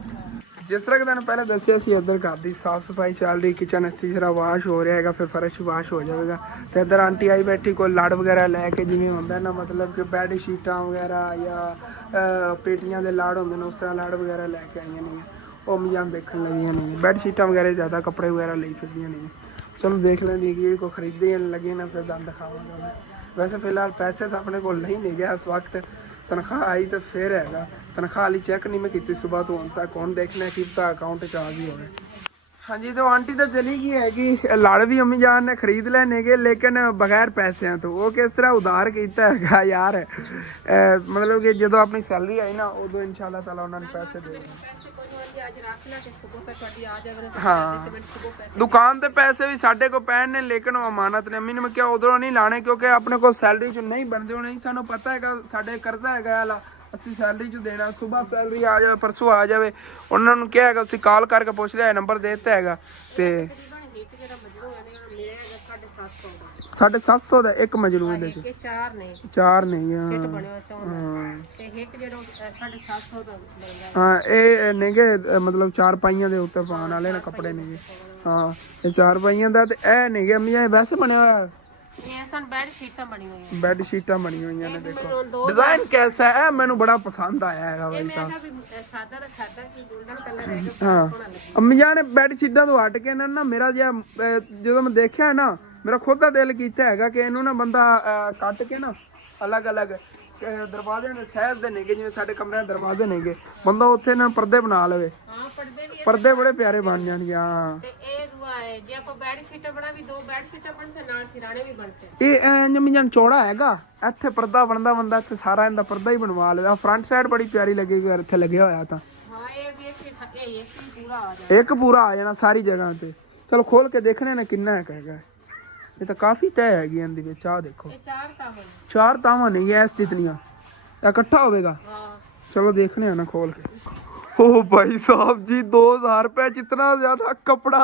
ਜਿਸ ਤਰ੍ਹਾਂ ਕਿ ਤੁਹਾਨੂੰ ਪਹਿਲਾਂ ਦੱਸਿਆ ਸੀ, ਇੱਧਰ ਘਰ ਦੀ ਸਾਫ ਸਫਾਈ ਚੱਲ ਰਹੀ, ਕਿਚਨ ਅੱਛੀ ਤਰ੍ਹਾਂ ਵਾਸ਼ ਹੋ ਰਿਹਾ ਹੈਗਾ, ਫਿਰ ਫਰਸ਼ ਵਾਸ਼ ਹੋ ਜਾਵੇਗਾ। ਤੇ ਇੱਧਰ ਆਂਟੀ ਆਈ ਬੈਠੀ ਕੋਈ ਲੜ ਵਗੈਰਾ ਲੈ ਕੇ, ਜਿਵੇਂ ਹੁੰਦਾ ਨਾ ਮਤਲਬ ਕਿ ਬੈੱਡ ਸ਼ੀਟਾਂ ਵਗੈਰਾ ਜਾਂ ਪੇਟੀਆਂ ਦੇ ਲੜ ਹੁੰਦੇ ਨੇ, ਉਸ ਤਰ੍ਹਾਂ ਲੜ ਵਗੈਰਾ ਲੈ ਕੇ ਆਈਆਂ ਨੇ। ਉਹ ਮੀਆਂ ਦੇਖਣ ਲੱਗੀਆਂ ਨੇ, ਬੈੱਡ ਸ਼ੀਟਾਂ ਵਗੈਰਾ ਜ਼ਿਆਦਾ ਕੱਪੜੇ ਵਗੈਰਾ ਲਈ ਫਿਰਦੀਆਂ ਨੇ। ਚਲੋ ਦੇਖ ਲੈਂਦੀ ਕਿ ਕੋਈ ਖਰੀਦੇ ਲੱਗੇ ਨਾ, ਫਿਰ ਦੰਦ ਦਿਖਾਵਾਂਗਾ। ਵੈਸੇ ਫਿਲਹਾਲ ਪੈਸੇ ਤਾਂ ਆਪਣੇ ਕੋਲ ਨਹੀਂ ਗਿਆ ਇਸ ਵਕਤ, ਤਨਖਾਹ ਆਈ ਤਾਂ ਫਿਰ ਹੈਗਾ। ਤਨਖਾਹ ਵਾਲੀ ਚੈੱਕ ਨਹੀਂ ਮੈਂ ਕੀਤੀ ਸਵੇਰ ਤੋਂ ਹੁਣ ਤੱਕ, ਕੌਣ ਦੇਖਣਾ ਕਿ ਤਾਂ ਅਕਾਊਂਟ 'ਚ ਆ ਗਈ ਹੋਵੇ। ਹਾਂਜੀ, ਤੇ ਆਂਟੀ ਤਾਂ ਚਲੀ ਗਈ ਹੈਗੀ। ਲੜ ਵੀ ਅੰਮੀ ਜਾਨ ਨੇ ਖਰੀਦ ਲੈਣੇ ਗੇ, ਲੇਕਿਨ ਬਗੈਰ ਪੈਸਿਆਂ ਤੋਂ। ਉਹ ਕਿਸ ਤਰ੍ਹਾਂ ਉਧਾਰ ਕੀਤਾ ਹੈਗਾ ਯਾਰ, ਮਤਲਬ ਕਿ ਜਦੋਂ ਆਪਣੀ ਸੈਲਰੀ ਆਈ ਨਾ, ਉਦੋਂ ਇਨਸ਼ਾਅੱਲਾ ਤਾਲਾ ਉਹਨਾਂ ਨੂੰ ਪੈਸੇ ਦੇ ਹਾਂ। ਦੁਕਾਨ ਤੇ ਪੈਸੇ ਵੀ ਸਾਡੇ ਕੋਲ ਪੈਣ ਨੇ, ਲੇਕਿਨ ਉਹ ਅਮਾਨਤ ਨੇ। ਅੰਮੀ ਨੇ ਮੈਂ ਕਿਹਾ ਉਧਰੋਂ ਨਹੀਂ ਲਾਣੇ, ਕਿਉਂਕਿ ਆਪਣੇ ਕੋਲ ਸੈਲਰੀ 'ਚ ਨਹੀਂ ਬਣਦੇ ਹੋਣੇ। ਸਾਨੂੰ ਪਤਾ ਹੈਗਾ ਸਾਡੇ ਕਰਜ਼ਾ ਹੈਗਾ ਵਾਲਾ, ਅਸੀਂ ਸੈਲਰੀ 'ਚ ਦੇਣਾ। ਸੁਬਾਹ ਸੈਲਰੀ ਆ ਜਾਵੇ, ਪਰਸੋਂ ਆ ਜਾਵੇ, ਉਹਨਾਂ ਨੂੰ ਕਿਹਾ ਹੈਗਾ ਤੁਸੀਂ ਕਾਲ ਕਰਕੇ ਪੁੱਛ ਲਿਆ, ਨੰਬਰ ਦੇ ਦਿੱਤਾ ਹੈਗਾ। ਤੇ 750 ਦਾ ਇੱਕ ਮਜਲੂ ਦੇ ਚ ਚਾਰ ਨਹੀਂ ਹਾਂ, ਇਹ ਨੇਗੇ ਮਤਲਬ 4 ਪਾਈਆਂ ਦੇ ਉੱਤੇ ਪਾਉਣ ਵਾਲੇ ਨੇ ਕੱਪੜੇ ਨੇਗੇ। ਹਾਂ, ਇਹ 4 ਪਾਈਆਂ ਦਾ। ਤੇ ਇਹ ਨੇਗੇ ਅੰਮੀਆਂ, ਇਹ ਵੈਸੇ ਬਣਿਆ ਹੋਇਆ ਬੈੱਡ ਸ਼ੀਟਾਂ ਬਣੀਆਂ ਹੋਈਆਂ ਨੇ। ਦੇਖੋ ਡਿਜ਼ਾਈਨ ਕੈਸਾ ਹੈ, ਮੈਨੂੰ ਬੜਾ ਪਸੰਦ ਆਇਆ ਹੈਗਾ ਬਾਈ ਸਾਹਿਬ। ਹਾਂ, ਅੰਮੀਆਂ ਨੇ ਬੈੱਡ ਸ਼ੀਟਾਂ ਤੋਂ ਹਟ ਕੇ ਨਾ ਮੇਰਾ ਜਿਹਾ ਜਦੋਂ ਮੈਂ ਦੇਖਿਆ ਨਾ, ਮੇਰਾ ਖੁਦ ਦਾ ਦਿਲ ਕੀਤਾ ਹੈਗਾ ਕਿ ਇਹਨੂੰ ਨਾ ਬੰਦਾ ਕੱਟ ਕੇ ਨਾ ਅਲੱਗ-ਅਲੱਗ ਦਰਵਾਜ਼ੇ ਨੇ, ਸਹਿਜ ਦੇ ਨੇਗੇ, ਜਿਵੇਂ ਸਾਡੇ ਕਮਰਿਆਂ ਦੇ ਦਰਵਾਜ਼ੇ ਨੇਗੇ, ਬੰਦਾ ਉੱਥੇ ਨਾ ਪਰਦੇ ਬਣਾ ਲਵੇ। ਪਰਦੇ ਬੜੇ ਪਿਆਰੇ ਬਣ ਜਾਣਗੇ। ਹਾਂ, ਜੇ ਆਪਾਂ ਬੈੱਡ ਸ਼ੀਟਾਂ ਬਣਾ ਵੀ 2 ਬੈੱਡ ਸ਼ੀਟਾਂ ਬਣ ਸੇ, ਨਾਲ ਸਿਰਾਣੇ ਵੀ ਬਣ ਸੇ। ਇਹ ਜਮੀਨ ਚੌੜਾ ਹੈਗਾ, ਇੱਥੇ ਪਰਦਾ ਬਣਦਾ, ਬੰਦਾ ਇੱਥੇ ਸਾਰਾ ਇਹਦਾ ਪਰਦਾ ਹੀ ਬਣਵਾ ਲਵੇ। ਫਰੰਟ ਸਾਈਡ ਬੜੀ ਪਿਆਰੀ ਲੱਗੇਗੀ ਇੱਥੇ ਲੱਗਿਆ ਹੋਇਆ ਤਾਂ। ਹਾਂ, ਇਹ ਵੀ ਪੂਰਾ ਆ ਜਾਣਾ, ਇੱਕ ਪੂਰਾ ਆ ਜਾਣਾ ਸਾਰੀ ਜਗ੍ਹਾ ਤੇ। ਚਲੋ ਖੋਲ ਕੇ ਦੇਖਣੇ ਨੇ ਕਿੰਨਾ ਹੈਗਾ। ਇਹ ਤਾਂ ਕਾਫੀ ਤੈ ਹੈਗੀ ਇਹਦੇ ਵਿੱਚ। ਆਹ ਦੇਖੋ, ਇਹ 4 ਤਾਵਾਂ 4 ਤਾਵਾਂ ਨਹੀਂ ਐਸ ਜਿਤਨੀਆਂ, ਇਹ ਇਕੱਠਾ ਹੋਵੇਗਾ। ਹਾਂ, ਚਲੋ ਦੇਖਣੇ ਆ ਨਾ ਖੋਲ ਕੇ। ओ भाई साहब जी 2000 रुपए जितना ज्यादा कपड़ा।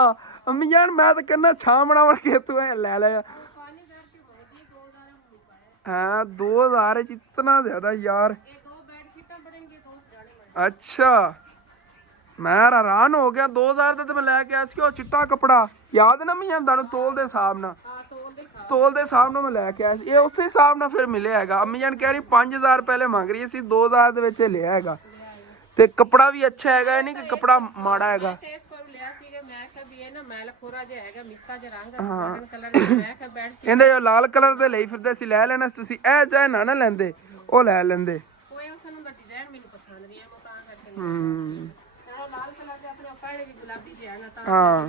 अम्मी जान मैं तो कहना छामड़ा बन के तू ले लिया। हाँ 2000 इतना ज्यादा यार। अच्छा मैं हैरान हो गया। 2000 का तो मैं लैके आया सी चिट्टा कपड़ा, याद है ना अम्मी जान तुहानू तोल दे हिसाब नाल, तोल दे हिसाब नाल मैं लैके आया सी। ये उस हिसाब नाल फिर मिले हैगा। अम्मी जान कह रही 5000 पहले मंग रही सी, 2000 ਦੇ ਵਿੱਚ ਲਿਆ ਹੈਗਾ। ਤੇ ਕੱਪੜਾ ਵੀ ਅੱਛਾ ਹੈਗਾ, ਇਹ ਨਹੀਂ ਕਿ ਕੱਪੜਾ ਮਾੜਾ ਹੈਗਾ। ਇਹਦੇ ਜੋ ਲਾਲ ਕਲਰ ਦੇ ਲਈ ਫਿਰਦੇ ਸੀ, ਲੈ ਲੈਣਾ ਤੁਸੀਂ। ਇਹ ਚਾਹੇ ਨਾ ਲੈਂਦੇ, ਉਹ ਲੈ ਲੈਂਦੇ। ਹਾਂ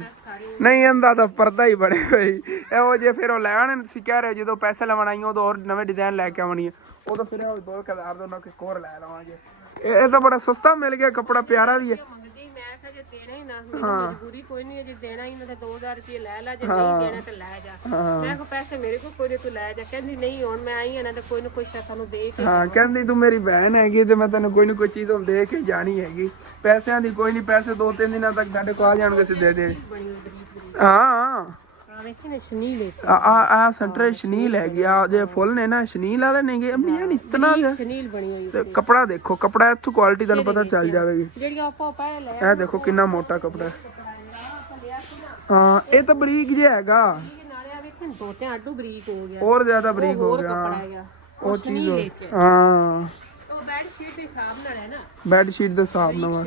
ਨਹੀਂ ਇਹਦਾ ਤਾਂ ਪਰਦਾ ਹੀ ਬਣੇ ਹੋਈ ਇਹੋ ਜਿਹੇ। ਫਿਰ ਉਹ ਲੈ ਆਣੇ ਤੁਸੀਂ ਕਹਿ ਰਹੇ ਜਦੋਂ ਪੈਸੇ ਲਵਣ ਆਈਆਂ ਉਦੋਂ ਹੋਰ ਨਵੇਂ ਡਿਜ਼ਾਈਨ ਲੈ ਕੇ ਆਉਣੀ, ਉਦੋਂ ਫਿਰ 2000 ਦਾ ਉਹਨਾਂ ਇੱਕ ਹੋਰ ਲੈ ਲਵਾਂਗੇ। ਇਹ ਤਾਂ ਬੜਾ ਸਸਤਾ ਮਿਲ ਗਿਆ, ਕੱਪੜਾ ਪਿਆਰਾ ਵੀ ਹੈ। ਹਾਂ ਕੋਈ ਨਹੀਂ, ਜੇ ਦੇਣਾ ਹੀ ਨਾ 2000 ਰੁਪਏ ਲੈ ਲੈ, ਜੇ ਨਹੀਂ ਦੇਣਾ ਤੇ ਲੈ ਜਾ। ਮੈਂ ਕਿਹਾ ਪੈਸੇ ਮੇਰੇ ਕੋਲ ਕੋਈ ਨਹੀਂ, ਤੂੰ ਲੈ ਜਾ। ਕਹਿੰਦੀ ਨਹੀਂ ਹੁਣ ਮੈਂ ਆਈ ਹਾਂ ਨਾ, ਤੇ ਕੋਈ ਨਾ ਕੋਈ ਸਾਨੂੰ ਦੇ ਕੇ। ਹਾਂ ਕਹਿੰਦੀ ਤੂੰ ਮੇਰੀ ਭੈਣ ਹੈਗੀ ਤੇ ਮੈਂ ਤੈਨੂੰ ਕੋਈ ਨਾ ਕੋਈ ਚੀਜ਼ ਹੁਣ ਦੇ ਕੇ ਜਾਣੀ ਹੈਗੀ। ਪੈਸਿਆਂ ਦੀ ਕੋਈ ਨਹੀਂ, ਪੈਸੇ 2-3 ਦਿਨਾਂ ਤੱਕ ਸਾਡੇ ਕੋਲ ਆ ਜਾਣਗੇ ਸਿੱਧੇ ਦੇ। ਹਾਂ ਆ ਸੈਂਟਰ ਸ਼ਨੀਲ ਹੈਗੀ ਆ, ਜੇ ਫੁੱਲ ਨੇ ਨਾ ਸ਼ਨੀਲ ਵਾਲੇ ਨੇਗੇ। ਅੰਮੀ ਯਾਰ ਇਤਨਾ ਸ਼ਨੀਲ ਬਣੀ ਹੋਈ ਤੇ ਕੱਪੜਾ ਦੇਖੋ, ਕੱਪੜਾ ਇੱਥੋਂ ਕੁਆਲਿਟੀ ਤੁਹਾਨੂੰ ਪਤਾ ਚੱਲ ਜਾਵੇਗੀ। ਇਹ ਦੇਖੋ ਕਿੰਨਾ ਮੋਟਾ ਕੱਪੜਾ। ਹਾਂ ਇਹ ਤਾਂ ਬਰੀਕ ਜਿਹਾ ਹੈਗਾ, ਹੋਰ ਜ਼ਿਆਦਾ ਬਰੀਕ ਹੋ ਗਿਆ ਉਹ ਚੀਜ਼। ਹਾਂ ਬੈੱਡ ਸ਼ੀਟ ਦੇ ਹਿਸਾਬ ਨਾਲ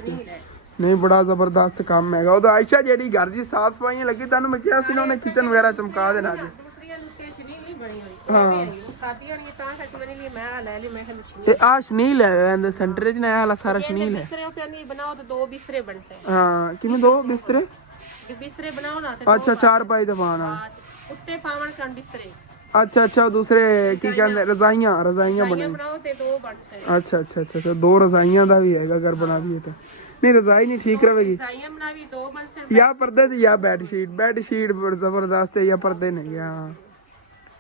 ਨਹੀਂ, ਬੜਾ ਜ਼ਬਰਦਸਤ ਕੰਮ ਹੈਗਾ ਉਹਦਾ। ਆਇਸ਼ਾ ਜਿਹੜੀ ਘਰ ਦੀ ਸਾਫ ਸਫਾਈਆਂ ਲੱਗੀ, ਤੁਹਾਨੂੰ ਮੈਂ ਕਿਹਾ ਸੀ ਨਾ ਉਹਨੇ ਕਿਚਨ ਵਗੈਰਾ ਚਮਕਾ ਦੇਣਾ ਜੀ। ਹਾਂ ਇਹ ਆ ਸ਼ਨੀਲ ਹੈ ਇਹਦੇ ਸੈਂਟਰ 'ਚ ਨਾ, ਇਹ ਵਾਲਾ ਸਾਰਾ ਸ਼ਨੀਲ ਹੈ। ਹਾਂ ਕਿਵੇਂ 2 ਬਿਸਤਰੇ ਬਣਾਓ ਨਾ। ਅੱਛਾ 4 ਪਾਈ ਦਾ ਪਾਣਾ ਉੱਤੇ ਪਾਵਣ ਕੰਨ ਬਿਸਤਰੇ। ਅੱਛਾ ਦੂਸਰੇ ਕੀ ਕਹਿੰਦੇ ਰਜ਼ਾਈਆਂ ਬਣਾਓ ਤੇ 2 ਬਣ ਸੇ। ਅੱਛਾ 2 ਰਜ਼ਾਈਆਂ ਦਾ ਵੀ ਹੈਗਾ ਅਗਰ ਬਣਾ ਦਈਏ ਤਾਂ। नहीं रजाई नहीं ठीक रहेगी या पर्दे थी या बेड शीट जबरदस्त है या पर्दे नहीं। हाँ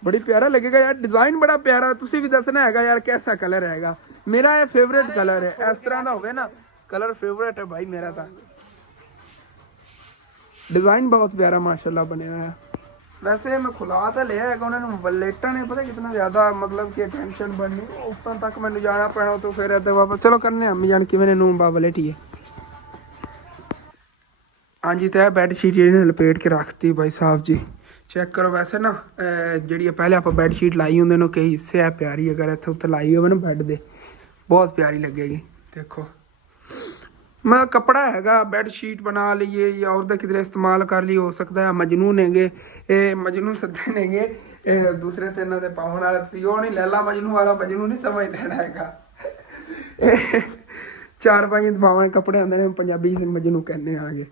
बड़ी प्यारा लगेगा यार, डिजाइन बड़ा प्यारा। तुसी भी दसना हैगा यार कैसा कलर हैगा। मेरा ये फेवरेट कलर है, इस तरह का होवे ना कलर फेवरेट है भाई मेरा। था डिजाइन बहुत प्यारा माशाल्लाह बने हुआ है। वैसे मैं खुला तो लिया है उन्होंने, लेटा ने पता कितना ज्यादा मतलब कि टेंशन बननी, ऊपर तक मैंने जाना पैना तो फिर वापस। चलो करने अम्मी जान कि मैंने नूम बाबा लेटी है। ਹਾਂਜੀ ਤੇ ਇਹ ਬੈੱਡ ਸ਼ੀਟ ਇਹਨੇ ਲਪੇਟ ਕੇ ਰੱਖਤੀ ਭਾਈ ਸਾਹਿਬ ਜੀ। ਚੈੱਕ ਕਰੋ। ਵੈਸੇ ਨਾ ਜਿਹੜੀ ਪਹਿਲੇ ਆਪਾਂ ਬੈੱਡ ਸ਼ੀਟ ਲਾਈ ਹੁੰਦੇ ਨੇ ਕਈ ਹਿੱਸੇ ਆ ਪਿਆਰੀ, ਅਗਰ ਇੱਥੇ ਉੱਤੇ ਲਾਈ ਹੋਵੇ ਨਾ ਬੈੱਡ ਦੇ ਬਹੁਤ ਪਿਆਰੀ ਲੱਗੇਗੀ। ਦੇਖੋ ਮਤਲਬ ਕੱਪੜਾ ਹੈਗਾ, ਬੈੱਡ ਸ਼ੀਟ ਬਣਾ ਲਈਏ ਜਾਂ ਉਹਦਾ ਕਿਧਰੇ ਇਸਤੇਮਾਲ ਕਰ ਲਈ, ਹੋ ਸਕਦਾ ਹੈ ਮਜਨੂ ਨੇਗੇ ਇਹ, ਮਜਨੂ ਸੱਦੇ ਨੇਗੇ ਇਹ ਦੂਸਰੇ ਤੇ ਇਹਨਾਂ ਦੇ ਪਾਉਣ ਵਾਲੇ ਸੀ, ਉਹ ਨਹੀਂ ਲੈਲਾ ਮਜਨੂ ਵਾਲਾ, ਮਜਨੂ ਨਹੀਂ ਸਮਝ ਲੈਣਾ ਹੈਗਾ। ਇਹ 4-5 ਪਾਉਣੇ ਕੱਪੜੇ ਹੁੰਦੇ ਨੇ, ਪੰਜਾਬੀ ਮਜਨੂ ਕਹਿੰਦੇ ਆਗੇ,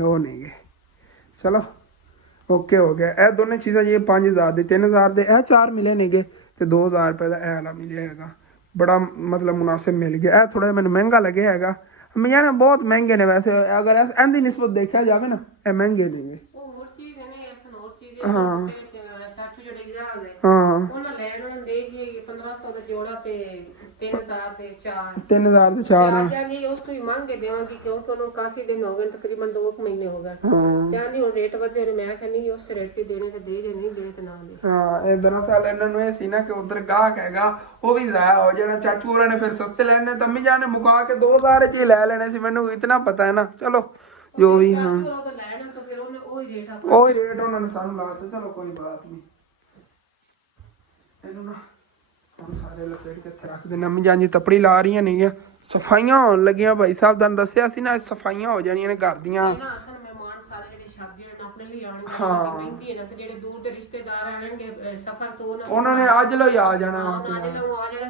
ਉਹ ਨਹੀਂਗੇ। ਚਲੋ ਓਕੇ ਹੋ ਗਿਆ। ਇਹ ਦੋਨੇ ਚੀਜ਼ਾਂ ਜੀ 5000 ਦੇ, 3000 ਦੇ ਇਹ 4 ਮਿਲੇ ਨੇਗੇ ਤੇ 2000 ਰੁਪਏ ਦਾ ਇਹ ਵਾਲਾ ਮਿਲਿਆ ਹੈਗਾ। ਬੜਾ ਮਤਲਬ ਮੁਨਾਸਿਬ ਮਿਲ ਗਿਆ। ਇਹ ਥੋੜਾ ਜਿਹਾ ਮੈਨੂੰ ਮਹਿੰਗਾ ਲੱਗਿਆ ਹੈਗਾ, ਮੈਂ ਬਹੁਤ ਮਹਿੰਗੇ ਨੇ ਵੈਸੇ, ਅਗਰ ਇਹਦੀ ਨਿਸਬਤ ਦੇਖਿਆ ਜਾਵੇ ਨਾ ਇਹ ਮਹਿੰਗੇ ਨੇਗੇ। ਹੋਰ ਚੀਜ਼ ਹੈ ਨਹੀਂ ਐਸਾ, ਹੋਰ ਚੀਜ਼ ਹਾਂ ਚਾਚੂ ਜਿਹੜੇ ਗਿਆ ਹੈ ਹਾਂ ਉਹਨਾਂ ਲੈਣ ਉਹਨਾਂ ਦੇ ਗਏ 1500 ਦਾ ਜੋੜਾ ਤੇ 3000 ਦੇ 4 3000 ਦੇ 4 ਆ। ਜਾਨੀ ਉਸ ਤੋਂ ਹੀ ਮੰਗ ਕੇ ਦੇਵਾਂਗੀ ਕਿਉਂਕਿ ਉਹਨੂੰ ਕਾਫੀ ਦਿਨ ਹੋ ਗਏ, ਤਕਰੀਬਨ 2 ਮਹੀਨੇ ਹੋ ਗਏ। ਹਾਂ ਜਾਨੀ ਹੁਣ ਰੇਟ ਵਧੇ ਨੇ, ਮੈਂ ਕਹਿੰਨੀ ਉਸ ਰੇਟ ਤੇ ਦੇਣੇ ਤੇ ਦੇ ਜੇ, ਨਹੀਂ ਦੇਣੇ ਤੇ ਨਾ ਦੇ। ਹਾਂ ਇਹ ਦਰਅਸਲ ਇਹਨਾਂ ਨੂੰ ਇਹ ਸੀ ਨਾ ਕਿ ਉਧਰ ਗਾਹਕ ਹੈਗਾ ਉਹ ਵੀ ਜ਼ਾਇਆ ਹੋ ਜਾਣਾ, ਚਾਚੂ ਹੋਰਾਂ ਨੇ ਫਿਰ ਸਸਤੇ ਲੈਣੇ ਤਾਂ ਅੰਮੀ ਜਾਨ ਨੇ ਮੁਕਾ ਕੇ 2000 ਚ ਹੀ ਲੈ ਲੈਣੇ ਸੀ, ਮੈਨੂੰ ਇਤਨਾ ਪਤਾ ਹੈ ਨਾ। ਚਲੋ ਜੋ ਵੀ ਹਾਂ ਲੈਣਾ ਤਾਂ ਫਿਰ ਉਹਨੇ ਉਹੀ ਰੇਟ ਉਹਨਾਂ ਨੇ ਸਾਨੂੰ ਲਾ ਦਿੱਤਾ। ਚਲੋ ਕੋਈ ਬਾਤ ਨਹੀਂ, ਇਹਨੂੰ ਨਾ ਹੁਣ ਸਾਰੇ ਲਪੇਟ ਕੇ ਇੱਥੇ ਰੱਖ ਦੇਣਾ। ਅੰਮੀ ਜਾਨ ਜੀ ਤਪੜੀ ਲਾ ਰਹੀਆਂ ਨੇਗੀਆਂ, ਸਫਾਈਆਂ ਹੋਣ ਲੱਗੀਆਂ। ਭਾਈ ਸਾਹਿਬ ਤੁਹਾਨੂੰ ਦੱਸਿਆ ਸੀ ਨਾ ਸਫਾਈਆਂ ਹੋ ਜਾਣੀਆਂ ਨੇ ਘਰ ਦੀਆਂ। ਮਹਿੰਗੀ ਨਾ ਤੇ ਜਿਹੜੇ ਦੂਰ ਦੇ ਰਿਸ਼ਤੇਦਾਰ ਆਣਗੇ ਸਫਰ ਤੋਂ ਉਹਨਾਂ ਨੇ ਅੱਜ ਲੋ ਹੀ ਆ ਜਾਣਾ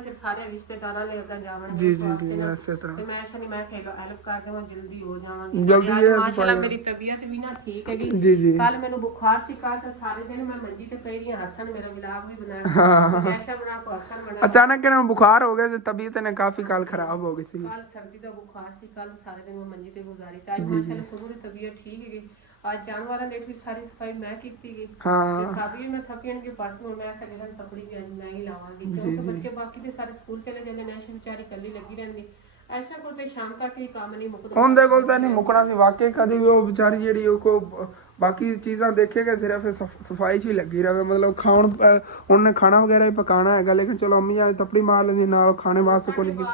ਫਿਰ ਸਾਰੇ ਰਿਸ਼ਤੇਦਾਰਾਂ ਨੇ ਅਗਰ ਜਾਵਣ ਜੀ ਜੀ ਜੀ ਐਸੇ ਤਰ੍ਹਾਂ ਤੇ ਮੈਂ ਐਸਾ ਨਹੀਂ, ਮੈਂ ਕਹੇਗਾ ਹੈਲਪ ਕਰ ਦੇਵਾਂ, ਜਲਦੀ ਹੋ ਜਾਵਾਂਗੀ। ਜਲਦੀ ਹੈ ਮਾਸ਼ਾਅੱਲਾ ਮੇਰੀ ਤਬੀਅਤ ਵੀ ਨਾ ਠੀਕ ਹੈਗੀ ਜੀ ਜੀ। ਕੱਲ ਮੈਨੂੰ ਬੁਖਾਰ ਸੀ, ਕੱਲ ਤਾਂ ਸਾਰੇ ਦਿਨ ਮੈਂ ਮੰਜੀ ਤੇ ਪਈ ਰਹੀ, ਹਸਨ ਮੇਰਾ ਵਲੌਗ ਵੀ ਬਣਾਇਆ, ਜੈਸਾ ਬਣਾ ਕੋ ਹਸਨ ਬਣਾ। ਅਚਾਨਕ ਇਹਨਾਂ ਨੂੰ ਬੁਖਾਰ ਹੋ ਗਿਆ ਤੇ ਤਬੀਅਤ ਨੇ ਕਾਫੀ ਕੱਲ ਖਰਾਬ ਹੋ ਗਈ ਸੀ। ਕੱਲ ਸਰਦੀ ਦਾ ਬੁਖਾਰ ਸੀ, ਕੱਲ ਸਾਰੇ ਦਿਨ ਮੈਂ ਮੰਜੀ ਤੇ ਗੁਜ਼ਾਰੀ, ਤਾਂ ਅੱਜ ਮਾਸ਼ਾਅੱਲਾ ਸੁਬਹ ਦੀ ਤਬੀਅਤ ਠੀਕ ਹੈਗੀ। ਅੱਜ ਜਾਨਵਰਾਂ ਦੇ ਵੀ ਸਾਰੀ ਸਫਾਈ ਮੈਂ ਕੀਤੀ ਗਈ। ਹਾਂ ਕਾਬੀ ਮੈਂ ਥੱਕਣ ਕੇ ਪਾਸ ਨੂੰ ਮੈਂ ਕਹਿੰਦਾ ਤਪੜੀ ਵੀ ਅੱਜ ਮੈਂ ਹੀ ਲਾਵਾਂਗੀ ਕਿਉਂਕਿ ਬੱਚੇ ਬਾਕੀ ਦੇ ਸਾਰੇ ਸਕੂਲ ਚਲੇ ਜਾਂਦੇ ਨੇ, ਐਸ਼ਾ ਵਿਚਾਰੀ ਇਕੱਲੀ ਲੱਗੀ ਰਹਿੰਦੀ। ਐਸਾ ਕੋਲ ਤੇ ਸ਼ਾਮ ਤੱਕ ਹੀ ਕੰਮ ਨਹੀਂ ਮੁੱਕਦਾ, ਉਹਦੇ ਕੋਲ ਤਾਂ ਨਹੀਂ ਮੁੱਕਣਾ ਸੀ ਵਾਕਈ ਕਦੀ ਵੀ। ਉਹ ਵਿਚਾਰੀ ਜਿਹੜੀ ਉਹ ਕੋ ਬਾਕੀ ਚੀਜ਼ਾਂ ਦੇਖੇਗਾ ਸਿਰਫ ਸਫਾਈ 'ਚ ਹੀ ਲੱਗੀ ਰਹੇ, ਮਤਲਬ ਖਾਣ ਉਹਨੇ ਖਾਣਾ ਵਗੈਰਾ ਹੀ ਪਕਾਣਾ ਹੈਗਾ। ਲੇਕਿਨ ਚਲੋ ਅੰਮੀ ਜਾਂ ਤਪੜੀ ਮਾਰ ਲੈਂਦੀ ਨਾਲ ਖਾਣੇ ਵਾਸਤੇ ਕੋਈ ਨਹੀਂ।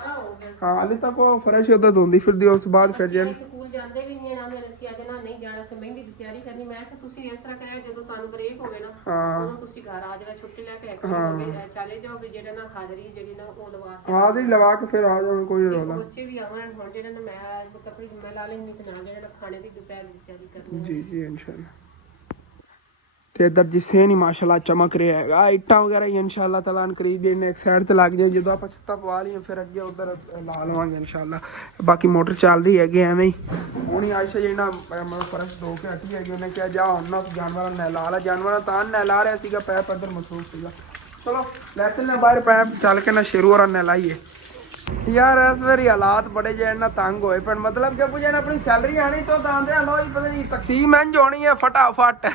ਹਾਂ ਹਾਲੇ ਤੱਕ ਉਹ ਫਰੈਸ਼ ਉਦੋਂ ਧੋਂਦੀ ਫਿਰਦੀ, ਉਸ ਤੋਂ ਬਾਅਦ ਫਿਰ ਜੇ ਸਕੂਲ ਜਾਂਦੇ ਵੀ ਨਹੀਂ ਇਹਨਾਂ ਨੇ ਅਸੀਂ ਅੱਜ ਨਾ ਨਹੀਂ ਜਾਣਾ ਸੀ, ਮਹਿੰਦੀ ਦੀ ਤਿਆਰੀ ਕਰਨੀ। ਮੈਂ ਕਿਹਾ ਤੁਸੀਂ ਇਸ ਤਰ੍ਹਾਂ ਕਰਿਆ ਜਦੋਂ ਤੁਹਾਨੂੰ ਬ੍ਰੇਕ ਹੋਵੇ ਨਾ ਉਦੋਂ ਤੁਸੀਂ ਘਰ ਆ ਜਾਣਾ, ਛੁੱਟੀ ਲੈ ਕੇ ਚਲੇ ਜਾਓ ਵੀ ਜਿਹੜਾ ਨਾ ਹਾਜ਼ਰੀ ਜਿਹੜੀ ਨਾ ਉਹ ਲਵਾ ਕੇ ਫਿਰ ਆ ਜਾਣਾ, ਕੋਈ ਰੌਲਾ। ਬੱਚੇ ਵੀ ਆਉਣ ਹੁਣ ਜਿਹੜੇ ਨਾ ਮੈਂ ਤਪੜੀ ਮੈਂ ਲਾ ਲੈਂਦੀ ਤੇ ਨਾਲ ਜਿਹੜਾ ਖਾਣੇ ਦੀ ਦੁਪਹਿਰ ਦੀ ਤਿਆਰੀ ਕਰਨੀ। ਜੀ ਜੀ ਇਨਸ਼ਾਅੱਲਾ। ਤੇ ਇਧਰ ਜਿਸੇ ਨਹੀਂ ਮਾਸ਼ਾਅੱਲਾ ਚਮਕ ਰਿਹਾ ਹੈਗਾ, ਇੱਟਾਂ ਵਗੈਰਾ ਹੀ ਇਨਸ਼ਾਅੱਲਾ ਤਾਲਾ ਕਰੀਬ ਇੱਕ ਸਾਈਡ ਤੇ ਲੱਗ ਜਾਏ, ਜਦੋਂ ਆਪਾਂ ਛੱਤਾਂ ਪਵਾ ਲਈਏ ਫਿਰ ਅੱਗੇ ਉਧਰ ਲਾ ਲਵਾਂਗੇ ਇਨਸ਼ਾਅੱਲਾ। ਬਾਕੀ ਮੋਟਰ ਚੱਲ ਰਹੀ ਹੈਗੀ ਐਵੇਂ ਹੀ। ਹੁਣੀ ਆਇਸ਼ਾ ਜੀ ਨਾ ਮੈਂ ਫਰਸ਼ ਧੋ ਕੇ ਹਟੀ ਹੈਗੀ, ਉਹਨੇ ਕਿਹਾ ਜਾ ਹੁਣ ਨਾ ਜਾਨਵਰਾਂ ਨੂੰ ਨਹਿਲਾ ਲਾ, ਜਾਨਵਰਾਂ ਤਾਂ ਨਹਿਲਾ ਰਿਹਾ ਸੀਗਾ, ਪੈਪ ਇੱਧਰ ਮਸੂਸ ਸੀਗਾ। ਚਲੋ ਲੈ ਚੱਲਦੇ ਬਾਹਰ, ਪੈਪ ਚੱਲ ਕੇ ਨਾ ਸ਼ੇਰੂ ਹੋਰਾਂ ਨਹਿਲਾਈਏ। ਯਾਰ ਇਸ ਵਾਰੀ ਹਾਲਾਤ ਬੜੇ ਜੇ ਨਾ ਤੰਗ ਹੋਏ ਪੈਣ, ਮਤਲਬ ਕਿ ਪੁੱਜਣ ਆਪਣੀ ਸੈਲਰੀ ਆਣੀ ਤੋਂ ਦਾਂਦੇ ਆ ਲੋ ਹੀ ਪਤਾ ਨਹੀਂ ਤਕਸੀਮ ਇੰਝ ਹੋਣੀ ਹੈ ਫਟਾਫਟ।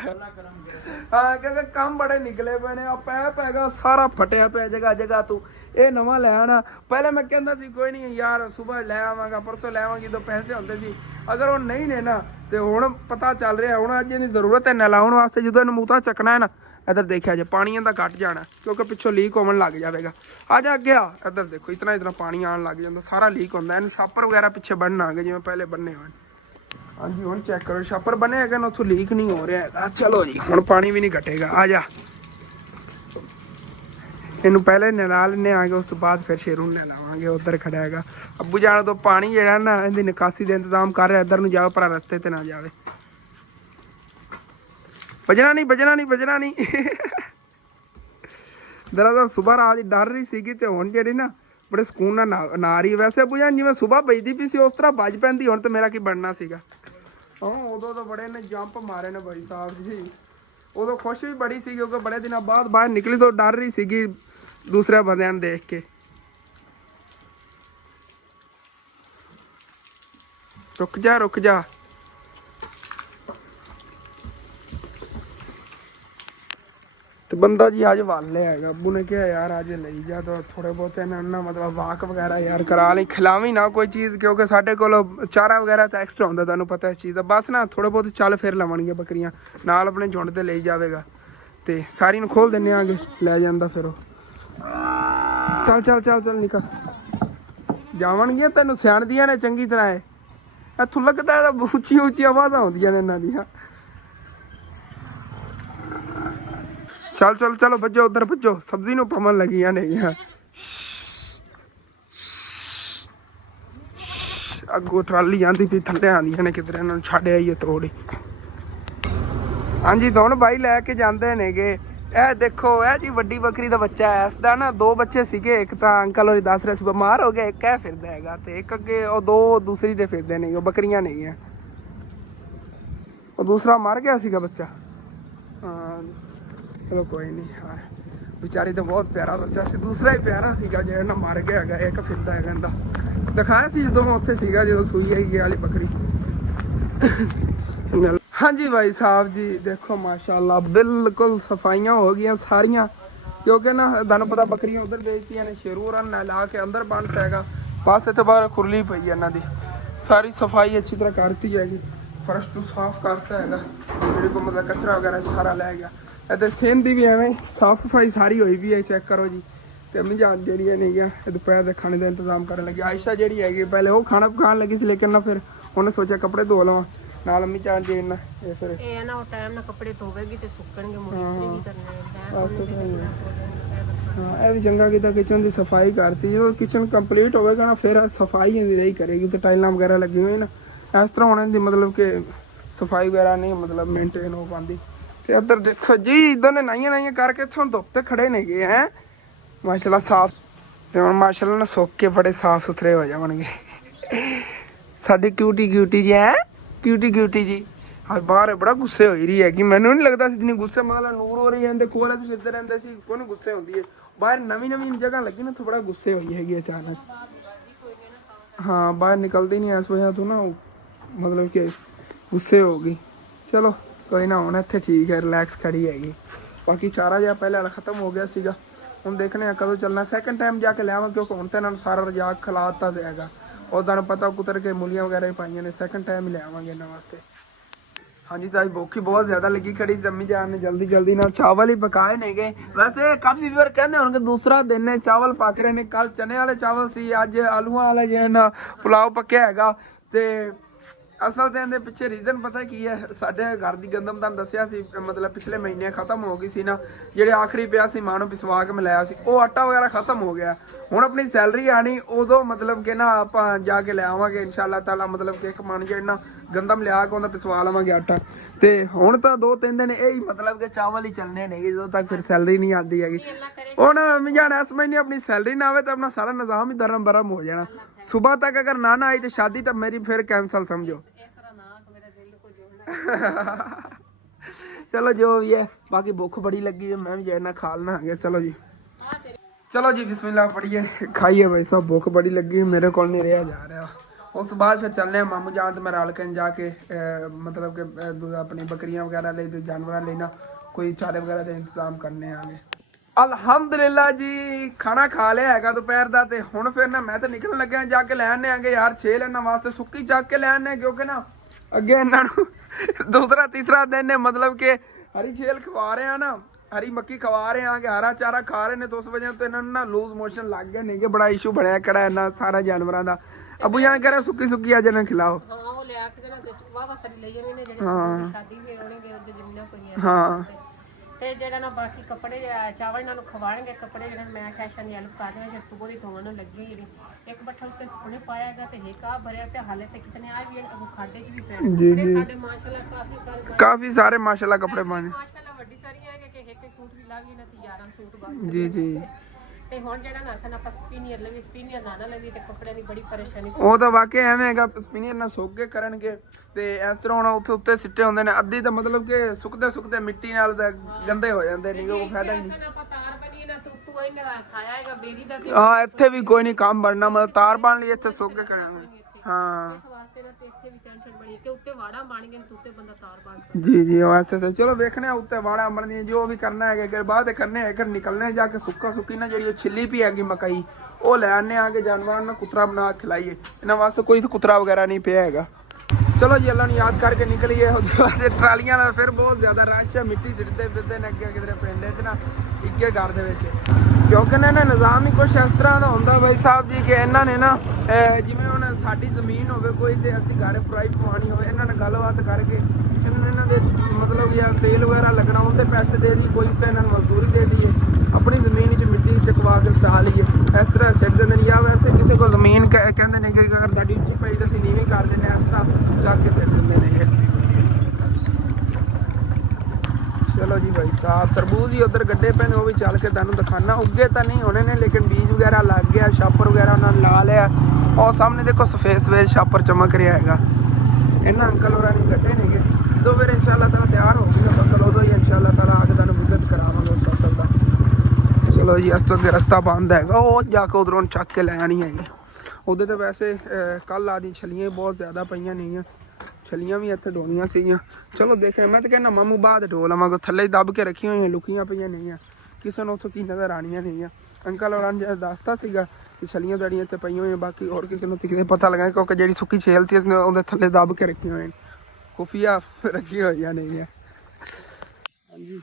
ਹਾਂ ਕਿਉਂਕਿ ਕੰਮ ਬੜੇ ਨਿਕਲੇ ਪਏ ਨੇ, ਆ ਪੈਪ ਹੈਗਾ ਸਾਰਾ ਫਟਿਆ ਪਿਆ ਜਗ੍ਹਾ ਜਗ੍ਹਾ ਤੋਂ। ਇਹ ਨਵਾਂ ਲੈ ਆਣਾ, ਪਹਿਲੇ ਮੈਂ ਕਹਿੰਦਾ ਸੀ ਕੋਈ ਨਹੀਂ ਯਾਰ ਸੁਬਾਹ ਲੈ ਆਵਾਂਗਾ, ਪਰਸੋਂ ਲੈ ਆਵਾਂਗੀ, ਜਦੋਂ ਪੈਸੇ ਹੁੰਦੇ ਸੀ। ਅਗਰ ਉਹ ਨਹੀਂ ਨੇ ਨਾ ਤੇ ਹੁਣ ਪਤਾ ਚੱਲ ਰਿਹਾ ਹੁਣ ਅੱਜ ਇਹਦੀ ਜ਼ਰੂਰਤ ਹੈ ਨਲਾਉਣ ਵਾਸਤੇ। ਜਦੋਂ ਇਹਨੂੰ ਮੂੰਹ ਤਾਂ ਚੱਕਣਾ ਹੈ ਨਾ, ਇੱਧਰ ਦੇਖਿਆ ਜੇ ਪਾਣੀ ਇਹਦਾ ਘੱਟ ਜਾਣਾ ਕਿਉਂਕਿ ਪਿੱਛੋਂ ਲੀਕ ਹੋਣ ਲੱਗ ਜਾਵੇਗਾ। ਆ ਜਾ ਅੱਗੇ ਆ, ਇੱਧਰ ਦੇਖੋ ਇਤਨਾ ਪਾਣੀ ਆਉਣ ਲੱਗ ਜਾਂਦਾ, ਸਾਰਾ ਲੀਕ ਹੁੰਦਾ। ਇਹਨੂੰ ਛਾਪਰ ਵਗੈਰਾ ਪਿੱਛੇ ਬੰਨ੍ਹਣਾ ਆ ਗਏ ਜਿਵੇਂ ਪਹਿਲੇ ਬੰਨੇ ਹੋਣ। ਹਾਂਜੀ ਹੁਣ ਚੈੱਕ ਕਰੋ ਛਾਪਰ ਬਣੇ ਹੈਗੇ ਨਾ, ਉੱਥੋਂ ਲੀਕ ਨਹੀਂ ਹੋ ਰਿਹਾ ਹੈਗਾ। ਚਲੋ ਜੀ ਹੁਣ ਪਾਣੀ ਵੀ ਨਹੀਂ ਘਟੇਗਾ। ਆ ਜਾ ਇਹਨੂੰ ਪਹਿਲੇ ਨਲਾ ਲੈਣੇ ਆ ਗਏ, ਉਸ ਤੋਂ ਬਾਅਦ ਫਿਰ ਸ਼ੇਰੂ ਨੂੰ ਨਲਾਵਾਂਗੇ। ਉੱਧਰ ਖੜਾ ਹੈਗਾ ਅੱਬੂ ਜਾਣ ਤੋਂ ਪਾਣੀ ਜਿਹੜਾ ਨਾ ਇਹਦੀ ਨਿਕਾਸੀ ਦਾ ਇੰਤਜ਼ਾਮ ਕਰ ਰਿਹਾ। ਇੱਧਰ ਨੂੰ ਜਾਓ ਪਰ ਰਸਤੇ ਤੇ ਨਾ ਜਾਵੇ। ਬਜਣਾ ਨਹੀਂ ਦਰਅਸਲ ਸੁਬਾਹ ਰਾਤ ਦੀ ਡਰ ਰਹੀ ਸੀਗੀ ਤੇ ਹੁਣ ਜਿਹੜੀ ਨਾ ਬੜੇ ਸਕੂਨ ਨਾਲ ਨਾ ਰਹੀ। ਵੈਸੇ ਅੱਬੂ ਜਾਨ ਜਿਵੇਂ ਸੁਬਾਹ ਵੱਜਦੀ ਪਈ ਸੀ ਉਸ ਤਰ੍ਹਾਂ ਵੱਜ ਪੈਂਦੀ ਹੁਣ ਤੇ ਮੇਰਾ ਕੀ ਬਣਨਾ ਸੀਗਾ। ਹਾਂ ਉਦੋਂ ਤਾਂ ਬੜੇ ਨੇ ਜੰਪ ਮਾਰੇ ਨੇ ਭਾਈ ਸਾਹਿਬ ਜੀ, ਉਦੋਂ ਖੁਸ਼ ਵੀ ਬੜੀ ਸੀ ਕਿਉਂਕਿ ਬੜੇ ਦਿਨਾਂ ਬਾਅਦ ਬਾਹਰ ਨਿਕਲੀ ਤੋਂ ਡਰ ਰਹੀ ਸੀਗੀ ਦੂਸਰੇ ਬੰਦਿਆਂ ਨੂੰ ਦੇਖ ਕੇ। ਰੁਕ ਜਾ ਤੇ ਬੰਦਾ ਜੀ ਅੱਜ ਵੱਲ ਹੈਗਾ। ਅੱਬੂ ਨੇ ਕਿਹਾ ਯਾਰ ਅੱਜ ਲਈ ਜਾ ਤਾਂ ਥੋੜੇ ਬਹੁਤ ਇਹਨਾਂ ਨਾ ਮਤਲਬ ਵਾਕ ਵਗੈਰਾ ਯਾਰ ਕਰਾ ਲਈ, ਖਿਲਾਵੀਂ ਨਾ ਕੋਈ ਚੀਜ਼ ਕਿਉਂਕਿ ਸਾਡੇ ਕੋਲ ਚਾਰਾ ਵਗੈਰਾ ਤਾਂ ਐਕਸਟਰਾ ਹੁੰਦਾ, ਤੁਹਾਨੂੰ ਪਤਾ ਇਸ ਚੀਜ਼ ਦਾ। ਬਸ ਨਾ ਥੋੜੇ ਬਹੁਤ ਚੱਲ ਫਿਰ ਲਵਣਗੀਆਂ ਬੱਕਰੀਆਂ ਨਾਲ, ਆਪਣੇ ਝੁੰਡ ਤੇ ਲਈ ਜਾਵੇਗਾ ਤੇ ਸਾਰੀ ਨੂੰ ਖੋਲ ਦਿੰਨੇ ਆਗੇ, ਲੈ ਜਾਂਦਾ ਫਿਰ ਉਹ। ਚੱਲ ਨਿਕਲ ਜਾਵਣਗੀਆਂ, ਤੈਨੂੰ ਸਿਆਣਦੀਆਂ ਨੇ ਚੰਗੀ ਤਰ੍ਹਾਂ ਇਹ। ਇੱਥੋਂ ਲੱਗਦਾ ਤਾਂ ਉੱਚੀ ਉੱਚੀ ਆਵਾਜ਼ਾਂ ਆਉਂਦੀਆਂ ਨੇ ਇਹਨਾਂ ਦੀਆਂ। ਚੱਲ ਚੱਲ ਚਲੋ ਭੱਜੋ ਉਧਰ ਭੱਜੋ, ਸਬਜ਼ੀ ਨੂੰ ਪਵਨ ਲੱਗੀਆਂ ਨੇਗੀਆਂ। ਅੱਗੋਂ ਟਰਾਲੀ ਆਂਦੀ ਪਈ, ਥੱਲੇ ਆਂਦੀਆਂ ਨੇ ਕਿਧਰੇ, ਇਹਨਾਂ ਨੂੰ ਛੱਡ ਆਈਏ ਤੋੜੀ। ਹਾਂਜੀ ਦੋਨ ਭਾਈ ਲੈ ਕੇ ਜਾਂਦੇ ਨੇਗੇ। ਇਹ ਦੇਖੋ ਇਹ ਜੀ ਵੱਡੀ ਬੱਕਰੀ ਦਾ ਬੱਚਾ ਹੈ। ਇਸ ਦਾ ਨਾ 2 ਬੱਚੇ ਸੀਗੇ, ਇੱਕ ਤਾਂ ਅੰਕਲ ਹੋਰੀ ਦੱਸ ਰਹੇ ਸੀ ਬਿਮਾਰ ਹੋ ਗਿਆ, ਇੱਕ ਇਹ ਫਿਰਦਾ ਹੈਗਾ, ਤੇ ਇੱਕ ਅੱਗੇ ਉਹ 2 ਦੂਸਰੀ ਦੇ ਫਿਰਦੇ ਨੇ, ਉਹ ਬੱਕਰੀਆਂ ਨਹੀਂ ਹੈ। ਉਹ ਦੂਸਰਾ ਮਰ ਗਿਆ ਸੀਗਾ ਬੱਚਾ। ਹਾਂ ਚਲੋ ਕੋਈ ਨਹੀਂ। ਹਾਂ ਵਿਚਾਰੀ ਤਾਂ ਬਹੁਤ ਪਿਆਰਾ ਬੱਚਾ ਸੀ, ਦੂਸਰਾ ਹੀ ਪਿਆਰਾ ਸੀਗਾ ਜਿਹੜਾ ਨਾ ਮਰ ਗਿਆ ਹੈਗਾ। ਇੱਕ ਫਿਰਦਾ ਹੈਗਾ ਇਹਦਾ ਦਿਖਾਇਆ ਸੀ ਜਦੋਂ ਮੈਂ ਉੱਥੇ ਸੀਗਾ, ਜਦੋਂ ਸੂਈ ਆਈ ਵਾਲੀ ਬੱਕਰੀ। ਹਾਂਜੀ ਭਾਈ ਸਾਹਿਬ ਜੀ ਦੇਖੋ ਮਾਸ਼ਾਅੱਲਾ ਬਿਲਕੁਲ ਸਫਾਈਆਂ ਹੋ ਗਈਆਂ ਸਾਰੀਆਂ, ਕਿਉਂਕਿ ਨਾ ਤੁਹਾਨੂੰ ਪਤਾ ਬੱਕਰੀਆਂ ਉਧਰ ਵੇਚਤੀਆਂ ਨੇ, ਸ਼ੇਰੂ ਰਨ ਲਾ ਕੇ ਅੰਦਰ ਬੰਦ ਹੈਗਾ। ਬਸ ਇੱਥੇ ਬਾਹਰ ਖੁਰਲੀ ਪਈ ਹੈ ਇਹਨਾਂ ਦੀ। ਸਾਰੀ ਸਫਾਈ ਅੱਛੀ ਤਰ੍ਹਾਂ ਕਰਤੀ ਹੈਗੀ, ਫਰਸ਼ ਤੋਂ ਸਾਫ਼ ਕਰਤਾ ਹੈਗਾ, ਜਿਹੜੇ ਕੋ ਮਤਲਬ ਕਚਰਾ ਵਗੈਰਾ ਸਾਰਾ ਲੈ ਗਿਆ। ਇੱਧਰ ਸਿੰਧ ਦੀ ਵੀ ਐਵੇਂ ਸਾਫ਼ ਸਫਾਈ ਸਾਰੀ ਹੋਈ ਵੀ ਹੈ, ਚੈੱਕ ਕਰੋ ਜੀ। ਤੇ ਅੰਮੀ ਜਾਨ ਜਿਹੜੀਆਂ ਨੇਗੀਆਂ ਦੁਪਹਿਰ ਦੇ ਖਾਣੇ ਦਾ ਇੰਤਜ਼ਾਮ ਕਰਨ ਲੱਗੀ। ਆਇਸ਼ਾ ਜਿਹੜੀ ਹੈਗੀ ਪਹਿਲੇ ਉਹ ਖਾਣਾ ਪਕਾਉਣ ਲੱਗੀ ਸੀ, ਲੇਕਿਨ ਨਾ ਫਿਰ ਉਹਨੇ ਸੋਚਿਆ ਕੱਪੜੇ ਧੋ ਲਵਾਂ ਨਾਲ ਅੰਮੀ ਜਾਨ ਜੀ ਨਾ ਇਹ ਫਿਰ ਇਹ ਨਾ ਉਹ ਟਾਈਮ ਨਾਲ ਕੱਪੜੇ ਧੋਵੇਗੀ ਤੇ ਸੁੱਕਣਗੇ, ਮੁੜੀ ਨਹੀਂ ਕਰਨੇ। ਹਾਂ ਇਹ ਵੀ ਚੰਗਾ ਕੀਤਾ, ਕਿਚਨ ਦੀ ਸਫਾਈ ਕਰਤੀ। ਜਦੋਂ ਕਿਚਨ ਕੰਪਲੀਟ ਹੋਵੇਗਾ ਨਾ ਫਿਰ ਸਫਾਈ ਇਹਦੀ ਰਹੀ ਕਰੇਗੀ, ਤੇ ਟਾਈਲਾਂ ਵਗੈਰਾ ਲੱਗੀਆਂ ਹੋਈ ਨਾ, ਇਸ ਤਰ੍ਹਾਂ ਹੋਣੇ ਦੀ ਮਤਲਬ ਕਿ ਸਫਾਈ ਵਗੈਰਾ ਨਹੀਂ ਮਤਲਬ ਮੇਨਟੇਨ ਹੋ ਪਾਉਂਦੀ। ਤੇ ਇੱਧਰ ਦੇਖੋ ਜੀ ਇਦਾਂ ਨੇ ਨਾਈਆਂ ਕਰਕੇ ਇੱਥੋਂ ਧੁੱਪ ਤੇ ਖੜੇ ਨੇਗੇ ਹੈ ਮਾਸ਼ਾਅੱਲਾ ਸਾਫ਼, ਤੇ ਹੁਣ ਮਾਸ਼ਾਅੱਲਾ ਨਾ ਸੁੱਕ ਕੇ ਬੜੇ ਸਾਫ਼ ਸੁਥਰੇ ਹੋ ਜਾਣਗੇ ਸਾਡੀ ਕਿਊਟੀ ਜੀ ਹੈ, ਕਿਊਟੀ ਜੀ। ਹਾਂ ਬਾਹਰ ਬੜਾ ਗੁੱਸੇ ਹੋਈ ਰਹੀ ਹੈ ਕਿ ਮੈਨੂੰ ਨਹੀਂ ਲੱਗਦਾ ਸੀ ਜਿੰਨੀ ਗੁੱਸੇ ਮਤਲਬ ਨੂਰ ਹੋ ਰਹੀ ਜਾਂਦੇ ਕੋਲੇ ਤੇ ਫਿਰਦੇ ਰਹਿੰਦੇ ਸੀ, ਕੋਈ ਗੁੱਸੇ ਹੁੰਦੀ ਹੈ। ਬਾਹਰ ਨਵੀਂ ਜਗ੍ਹਾ ਲੱਗੀ ਨਾ ਉੱਥੇ ਬੜਾ ਗੁੱਸੇ ਹੋਈ ਹੈਗੀ ਅਚਾਨਕ। ਹਾਂ ਬਾਹਰ ਨਿਕਲਦੀ ਨਹੀਂ ਇਸ ਵਜ੍ਹਾ ਤੋਂ ਨਾ ਮਤਲਬ ਕਿ ਗੁੱਸੇ ਹੋ ਗਈ। ਚਲੋ ਕੋਈ ਨਾ, ਹੁਣ ਇੱਥੇ ਠੀਕ ਹੈ, ਰਿਲੈਕਸ ਖੜੀ ਹੈਗੀ। ਬਾਕੀ ਚਾਰਾ ਜਿਹਾ ਪਹਿਲੇ ਵਾਲਾ ਖਤਮ ਹੋ ਗਿਆ ਸੀਗਾ, ਹੁਣ ਦੇਖਣੇ ਆ ਕਦੋਂ ਚੱਲਣਾ। ਸੈਕਿੰਡ ਟਾਈਮ ਜਾ ਕੇ ਲਿਆਵਾਂ, ਕਿਉਂਕਿ ਹੁਣ ਤਾਂ ਇਹਨਾਂ ਨੂੰ ਸਾਰਾ ਰਜਾਕ ਖਿਲਾਤਾ ਹੈਗਾ। ਉਹ ਤੁਹਾਨੂੰ ਪਤਾ ਕੁਤਰ ਕੇ ਮੂਲੀਆਂ ਵਗੈਰਾ ਹੀ ਪਾਈਆਂ ਨੇ, ਸੈਕਿੰਡ ਟਾਈਮ ਹੀ ਲਿਆਵਾਂਗੇ ਇਹਨਾਂ ਵਾਸਤੇ। ਹਾਂਜੀ ਤਾਂ ਭੁੱਖ ਬਹੁਤ ਜ਼ਿਆਦਾ ਲੱਗੀ ਖੜੀ, ਜੰਮੀ ਜਾਨ ਨੇ ਜਲਦੀ ਨਾਲ ਚਾਵਲ ਹੀ ਪਕਾਏ ਨੇਗੇ। ਵੈਸੇ ਕਾਫੀ ਵਾਰ ਕਹਿੰਦੇ ਹੋਣਗੇ ਦੂਸਰਾ ਦਿਨ ਨੇ ਚਾਵਲ ਪੱਕ ਰਹੇ ਨੇ। ਕੱਲ ਚਨੇ ਵਾਲੇ ਚਾਵਲ ਸੀ, ਅੱਜ ਆਲੂਆਂ ਵਾਲੇ ਜਿਹੜਾ ਪੁਲਾਓ ਪੱਕਿਆ ਹੈਗਾ। ਤੇ ਅਸਲ ਤੇ ਇਹਦੇ ਪਿੱਛੇ ਰੀਜ਼ਨ ਪਤਾ ਕੀ ਹੈ, ਸਾਡੇ ਘਰ ਦੀ ਗੰਦਮ ਤੁਹਾਨੂੰ ਦੱਸਿਆ ਸੀ ਮਤਲਬ ਪਿਛਲੇ ਮਹੀਨੇ ਖਤਮ ਹੋ ਗਈ ਸੀ ਨਾ, ਜਿਹੜੇ ਆਖਰੀ ਪਿਆ ਸੀ ਮਾਂ ਨੂੰ ਪਿਸਵਾ ਕੇ ਮਿਲਾਇਆ ਸੀ, ਉਹ ਆਟਾ ਵਗੈਰਾ ਖਤਮ ਹੋ ਗਿਆ। ਹੁਣ ਆਪਣੀ ਸੈਲਰੀ ਆਣੀ ਉਦੋਂ ਮਤਲਬ ਕਿ ਨਾ ਆਪਾਂ ਜਾ ਕੇ ਲੈ ਆਵਾਂਗੇ ਇਨਸ਼ਾਅੱਲਾ ਤਾਲਾ, ਮਤਲਬ ਕਿ ਇੱਕ ਮਨ ਜਿਹੜਾ ਗੰਦਮ ਲਿਆ ਕੇ ਉਹਦਾ ਪਿਸਵਾ ਲਵਾਂਗੇ ਆਟਾ। ਤੇ ਹੁਣ ਤਾਂ 2-3 ਦਿਨ ਇਹ ਹੀ ਮਤਲਬ ਕਿ ਚਾਵਲ ਹੀ ਚੱਲਣੇ ਨੇ ਜਦੋਂ ਤੱਕ ਫਿਰ ਸੈਲਰੀ ਨਹੀਂ ਆਉਂਦੀ ਹੈਗੀ। ਹੁਣ ਮਿਜਾਨ ਇਸ ਮਹੀਨੇ ਆਪਣੀ ਸੈਲਰੀ ਨਾ ਆਵੇ ਤਾਂ ਆਪਣਾ ਸਾਰਾ ਨਿਜ਼ਾਮ ਹੀ ਦਰਮ ਬਰਮ ਹੋ ਜਾਣਾ। ਸੁਬਹ ਤੱਕ ਅਗਰ ਨਾ ਆਈ ਤੇ ਸ਼ਾਦੀ ਤਾਂ ਮੇਰੀ ਫਿਰ ਕੈਂਸਲ ਸਮਝੋ। ਚਲੋ ਜੋ ਵੀ ਹੈ, ਬਾਕੀ ਭੁੱਖ ਬੜੀ ਲੱਗੀ ਹੈ, ਮੈਂ ਵੀ ਜਾਣਾ ਖਾ ਲੈਣਾ ਹੈਗਾ। ਚਲੋ ਜੀ ਬਿਸਮਿल्लाह ਪੜੀਏ ਖਾਈਏ ਭਾਈ ਸਾਹਿਬ, ਭੁੱਖ ਬੜੀ ਲੱਗੀ, ਮੇਰੇ ਕੋਲ ਨਹੀਂ ਰਿਹਾ ਜਾ ਰਿਹਾ। ਉਸ ਤੋਂ ਬਾਅਦ ਫਿਰ ਚੱਲਨੇ ਆ ਮਾਮੂ ਜਾਨ ਤੇ ਮੈਂ ਰਲ ਕੇ ਜਾ ਕੇ ਮਤਲਬ ਕਿ ਆਪਣੀ ਬੱਕਰੀਆਂ ਵਗੈਰਾ ਲਈ ਤੇ ਜਾਨਵਰਾਂ ਲਈ ਨਾ ਕੋਈ ਚਾਰੇ ਵਗੈਰਾ ਦਾ ਇੰਤਜ਼ਾਮ ਕਰਨੇ ਆਗੇ। ਅਲਹਮਦੁਲਿਲਾ ਜੀ ਖਾਣਾ ਖਾ ਲਿਆ ਹੈਗਾ ਦੁਪਹਿਰ ਦਾ, ਤੇ ਹੁਣ ਫਿਰ ਨਾ ਮੈਂ ਤਾਂ ਨਿਕਲਣ ਲੱਗਿਆ ਜਾ ਕੇ ਲੈ ਆਨੇ ਆਗੇ ਯਾਰ ਛੇਲ ਇਹਨਾਂ ਵਾਸਤੇ ਸੁੱਕੀ ਚੱਕ ਕੇ ਲੈ ਆਨੇ, ਕਿਉਂਕਿ ਨਾ ਅੱਗੇ ਇਹਨਾਂ ਨੂੰ ਦੂਸਰਾ ਤੀਸਰਾ ਦਿਨ ਨੇ ਮਤਲਬ ਕਿ ਹਰੀ ਛੇਲ ਖਵਾ ਰਹੇ ਆ ਨਾ, ਹਰੀ ਮੱਕੀ ਖਵਾ ਰਹੇ ਆ ਕਿ ਹਰਾ ਚਾਰਾ ਖਾ ਰਹੇ ਨੇ, ਤੇ ਉਸ ਵਜ੍ਹਾ ਤੋਂ ਇਹਨਾਂ ਨੂੰ ਨਾ ਲੂਜ਼ ਮੋਸ਼ਨ ਲੱਗ ਗਏ ਨੇ ਕਿ ਬੜਾ ਇਸ਼ੂ ਬਣਿਆ ਕਿਹੜਾ ਇਹਨਾਂ ਸਾਰਾ ਜਾਨਵਰਾਂ ਦਾ। ਅਬੂ ਜਾਨ ਕਹ ਰਿਹਾ ਸੁੱਕੀ ਅੱਜ ਇਹਨਾਂ ਖਿਲਾਓ। ਹਾਂ ਉਹ ਲਿਆ ਕੇ ਨਾ ਵਾਵਾ ਸਾਰੀ ਲਈ ਜਾਂਦੇ ਨੇ ਜਿਹੜੇ ਸ਼ਾਦੀ ਵੀ ਹੋਣਗੇ ਉਹਦੇ ਜ਼ਮੀਨਾਂ ਪਈਆਂ। ਹਾਂ ਤੇ ਜਿਹੜਾ ਨਾ ਬਾਕੀ ਕੱਪੜੇ ਚਾਵਲ ਇਹਨਾਂ ਨੂੰ ਖਵਾਣਗੇ, ਕੱਪੜੇ ਜਿਹੜੇ ਮੈਂ ਫੈਸ਼ਨ ਦੀ ਹੈਲਪ ਕਰ ਰਿਹਾ ਜੇ ਸਵੇਰ ਦੀ ਧੋਣ ਨੂੰ ਲੱਗੀ ਹੀ ਇੱਕ ਬੱਠਲ ਉੱਤੇ ਸੁੱਕਣੇ ਪਾਇਆਗਾ ਤੇ ਇੱਕ ਆ ਭਰਿਆ ਪਿਆ, ਹਾਲੇ ਤੇ ਕਿਤਨੇ ਆ ਵੀ ਉਹ ਖਾਡੇ 'ਚ ਵੀ ਪੈਣ ਸਾਡੇ ਮਾਸ਼ਾਅੱਲਾ ਕਾਫੀ ਸਾਰੇ ਮਾਸ਼ਾਅੱਲਾ ਕੱਪੜੇ ਪਾਣੇ ਮਾਸ਼ਾਅੱਲਾ ਵੱਡੀ ਸਾਰੀਆਂ ਹੈਗੇ ਕਿ ਇੱਕ ਸੂਟ ਵੀ ਲਾਗੀ ਨਾ ਤੇ 11 ਸੂਟ ਬਾਕੀ ਜੀ। ਤੇ ਹੁਣ ਜਿਹੜਾ ਨਾ ਸਨ ਆਪਾਂ ਸਪੀਨੀਅਰ ਲਵੀ ਸਪੀਨੀਅਰ ਨਾ ਲਵੀ ਤੇ ਕੱਪੜਿਆਂ ਦੀ ਬੜੀ ਪਰੇਸ਼ਾਨੀ। ਉਹ ਤਾਂ ਵਾਕਿਆ ਐਵੇਂ ਹੈਗਾ, ਸਪੀਨੀਅਰ ਨਾਲ ਸੁੱਕ ਕੇ ਕਰਨਗੇ ਤੇ ਇਸ ਤਰ੍ਹਾਂ ਹੁਣ ਉੱਤੇ ਸਿੱਟੇ ਹੁੰਦੇ ਨੇ, ਅੱਧੀ ਤਾਂ ਮਤਲਬ ਕਿ ਸੁੱਕਦੇ ਮਿੱਟੀ ਨਾਲ ਤਾਂ ਗੰਦੇ ਹੋ ਜਾਂਦੇ ਨੇ, ਉਹ ਫਾਇਦਾ ਨਹੀਂ। ਹਾਂ ਇੱਥੇ ਵੀ ਕੋਈ ਨਹੀਂ ਕੰਮ ਬਣਨਾ, ਮਤਲਬ ਤਾਰ ਬਣ ਲਈ ਇੱਥੇ ਸੁੱਕ ਕੇ ਕਰਨਾ। ਹਾਂ ਜੀ ਵੈਸੇ ਤਾਂ ਚਲੋ ਵੇਖਣੇ ਆ ਉੱਤੇ ਵਾੜਾ ਬਣਦੀਆਂ ਜੋ ਵੀ ਕਰਨਾ ਹੈਗਾ, ਕਿ ਬਾਅਦ ਕਰਨੇ ਹੈ ਨਿਕਲਣੇ ਜਾ ਕੇ ਸੁੱਕੀ ਨਾ ਜਿਹੜੀ ਛਿੱਲੀ ਵੀ ਹੈਗੀ ਮਕਈ ਉਹ ਲੈ ਆਨੇ ਆ ਕੇ ਜਾਨਵਰਾਂ ਨੂੰ ਕੁਤਰਾ ਬਣਾ ਕੇ ਖਿਲਾਈਏ, ਇਹਨਾਂ ਵਾਸਤੇ ਕੋਈ ਕੁਤਰਾ ਵਗੈਰਾ ਨਹੀਂ ਪਿਆ ਹੈਗਾ। ਚਲੋ ਜੀ ਅੱਲਾ ਨੂੰ ਯਾਦ ਕਰਕੇ ਨਿਕਲੀਏ। ਉਹਦੇ ਵਾਸਤੇ ਟਰਾਲੀਆਂ ਦਾ ਫਿਰ ਬਹੁਤ ਜ਼ਿਆਦਾ ਰਸ਼ ਹੈ, ਮਿੱਟੀ ਸਿੱਟਦੇ ਫਿਰਦੇ ਨੇ ਅੱਗੇ ਕਿਧਰੇ ਪਿੰਡ 'ਚ ਨਾ ਇੱਕੇ ਘਰ ਦੇ ਵਿੱਚ, ਕਿਉਂਕਿ ਨਾ ਨਿਜ਼ਾਮ ਹੀ ਕੁਛ ਇਸ ਤਰ੍ਹਾਂ ਦਾ ਹੁੰਦਾ ਭਾਈ ਸਾਹਿਬ ਜੀ ਕਿ ਇਹਨਾਂ ਨੇ ਨਾ ਜਿਵੇਂ ਹੁਣ ਸਾਡੀ ਜ਼ਮੀਨ ਹੋਵੇ ਕੋਈ ਤੇ ਅਸੀਂ ਘਰ ਪ੍ਰਾਈ ਪਵਾਉਣੀ ਹੋਵੇ ਇਹਨਾਂ ਨਾਲ ਗੱਲਬਾਤ ਕਰਕੇ ਇਹਨਾਂ ਦੇ ਮਤਲਬ ਜਾਂ ਤੇਲ ਵਗੈਰਾ ਲੱਗਣਾ ਉਹਦੇ ਪੈਸੇ ਦੇ ਦੀ, ਕੋਈ ਤਾਂ ਇਹਨਾਂ ਨੂੰ ਮਜ਼ਦੂਰੀ ਦੇ ਦਈਏ, ਆਪਣੀ ਜ਼ਮੀਨ 'ਚ ਮਿੱਟੀ ਚਕਵਾ ਕੇ ਸਟਾ ਲਈਏ। ਇਸ ਤਰ੍ਹਾਂ ਸਿੱਟ ਦਿੰਦੇ ਨੇ, ਜਾਂ ਵੈਸੇ ਕਿਸੇ ਕੋਲ ਜ਼ਮੀਨ ਕਹਿੰਦੇ ਨੇ ਕਿ ਅਗਰ ਤੁਹਾਡੀ ਉੱਚੀ ਪਈ ਤਾਂ ਅਸੀਂ ਨੀਵੀਂ ਕਰ ਦਿੰਦੇ ਹਾਂ, ਇਸ ਤਰ੍ਹਾਂ ਚੱਕ ਕੇ ਸਿੱਟ ਦਿੰਦੇ ਨੇ। ਚਲੋ ਜੀ ਭਾਈ ਸਾਹਿਬ, ਤਰਬੂਜ਼ ਹੀ ਉੱਧਰ ਗੱਡੇ ਪਏ ਨੇ, ਉਹ ਵੀ ਚੱਲ ਕੇ ਤੁਹਾਨੂੰ ਦਿਖਾਣਾ। ਉੱਗੇ ਤਾਂ ਨਹੀਂ ਹੋਣੇ ਨੇ ਲੇਕਿਨ ਬੀਜ ਵਗੈਰਾ ਲੱਗ ਗਿਆ, ਛਾਪਰ ਵਗੈਰਾ ਉਹਨਾਂ ਨੇ ਲਾ ਲਿਆ। ਉਹ ਸਾਹਮਣੇ ਦੇਖੋ ਸਫੇਦ ਛਾਪਰ ਚਮਕ ਰਿਹਾ ਹੈਗਾ। ਇਹਨਾਂ ਅੰਕਲ ਹੋਰਾਂ ਨੇ ਗੱਡੇ ਨੇਗੇ। ਜਦੋਂ ਫਿਰ ਇਨਸ਼ਾਅੱਲਾ ਤਾਲਾ ਤਿਆਰ ਹੋ ਗਈ ਫਸਲ, ਉਦੋਂ ਹੀ ਇਨਸ਼ਾਅੱਲਾ ਤਾਲਾ ਆ ਕੇ ਤੁਹਾਨੂੰ ਵਿਜ਼ਿਟ ਕਰਾਵਾਂਗੇ ਉਸ ਫਸਲ ਦਾ। ਚਲੋ ਜੀ, ਇਸ ਤੋਂ ਅੱਗੇ ਰਸਤਾ ਬੰਦ ਹੈਗਾ, ਉਹ ਜਾ ਕੇ ਉਧਰੋਂ ਚੱਕ ਕੇ ਲੈ ਆਣੀ ਹੈਗੀ। ਉਹਦੇ ਤਾਂ ਵੈਸੇ ਕੱਲ ਆਦੀ ਛਲੀਆਂ ਬਹੁਤ ਜ਼ਿਆਦਾ ਪਈਆਂ ਨੇਗੀਆਂ, ਛਲੀਆਂ ਵੀ ਇੱਥੇ ਢੋਣੀਆਂ ਸੀਗੀਆਂ। ਚਲੋ ਦੇਖ ਰਹੇ, ਮੈਂ ਤਾਂ ਕਹਿੰਦਾ ਮਾਮੂ ਬਾਅਦ ਢੋ ਲਵਾਂਗੇ, ਥੱਲੇ ਦੱਬ ਕੇ ਰੱਖੀਆਂ ਹੋਈਆਂ, ਲੁਕੀਆਂ ਪਈਆਂ ਨੇਗੀਆਂ, ਕਿਸੇ ਨੂੰ ਉੱਥੋਂ ਕੀ ਨਜ਼ਰ ਆਉਣੀਆਂ ਨੇਗੀਆਂ। ਅੰਕਲ ਹੋਰਾਂ ਨੇ ਦੱਸਤਾ ਸੀਗਾ ਕਿ ਛਲੀਆਂ ਤੁਹਾਡੀਆਂ ਇੱਥੇ ਪਈਆਂ ਹੋਈਆਂ, ਬਾਕੀ ਹੋਰ ਕਿਸੇ ਨੂੰ ਕਿਤੇ ਪਤਾ ਲੱਗਾ ਕਿਉਂਕਿ ਜਿਹੜੀ ਸੁੱਕੀ ਛੇਲ ਸੀ ਉਹਦੇ ਥੱਲੇ ਦੱਬ ਕੇ ਰੱਖੀਆਂ ਹੋਈਆਂ, ਖੁਫੀਆ ਰੱਖੀਆਂ ਹੋਈਆਂ ਨੇਗੀਆਂ। ਹਾਂਜੀ,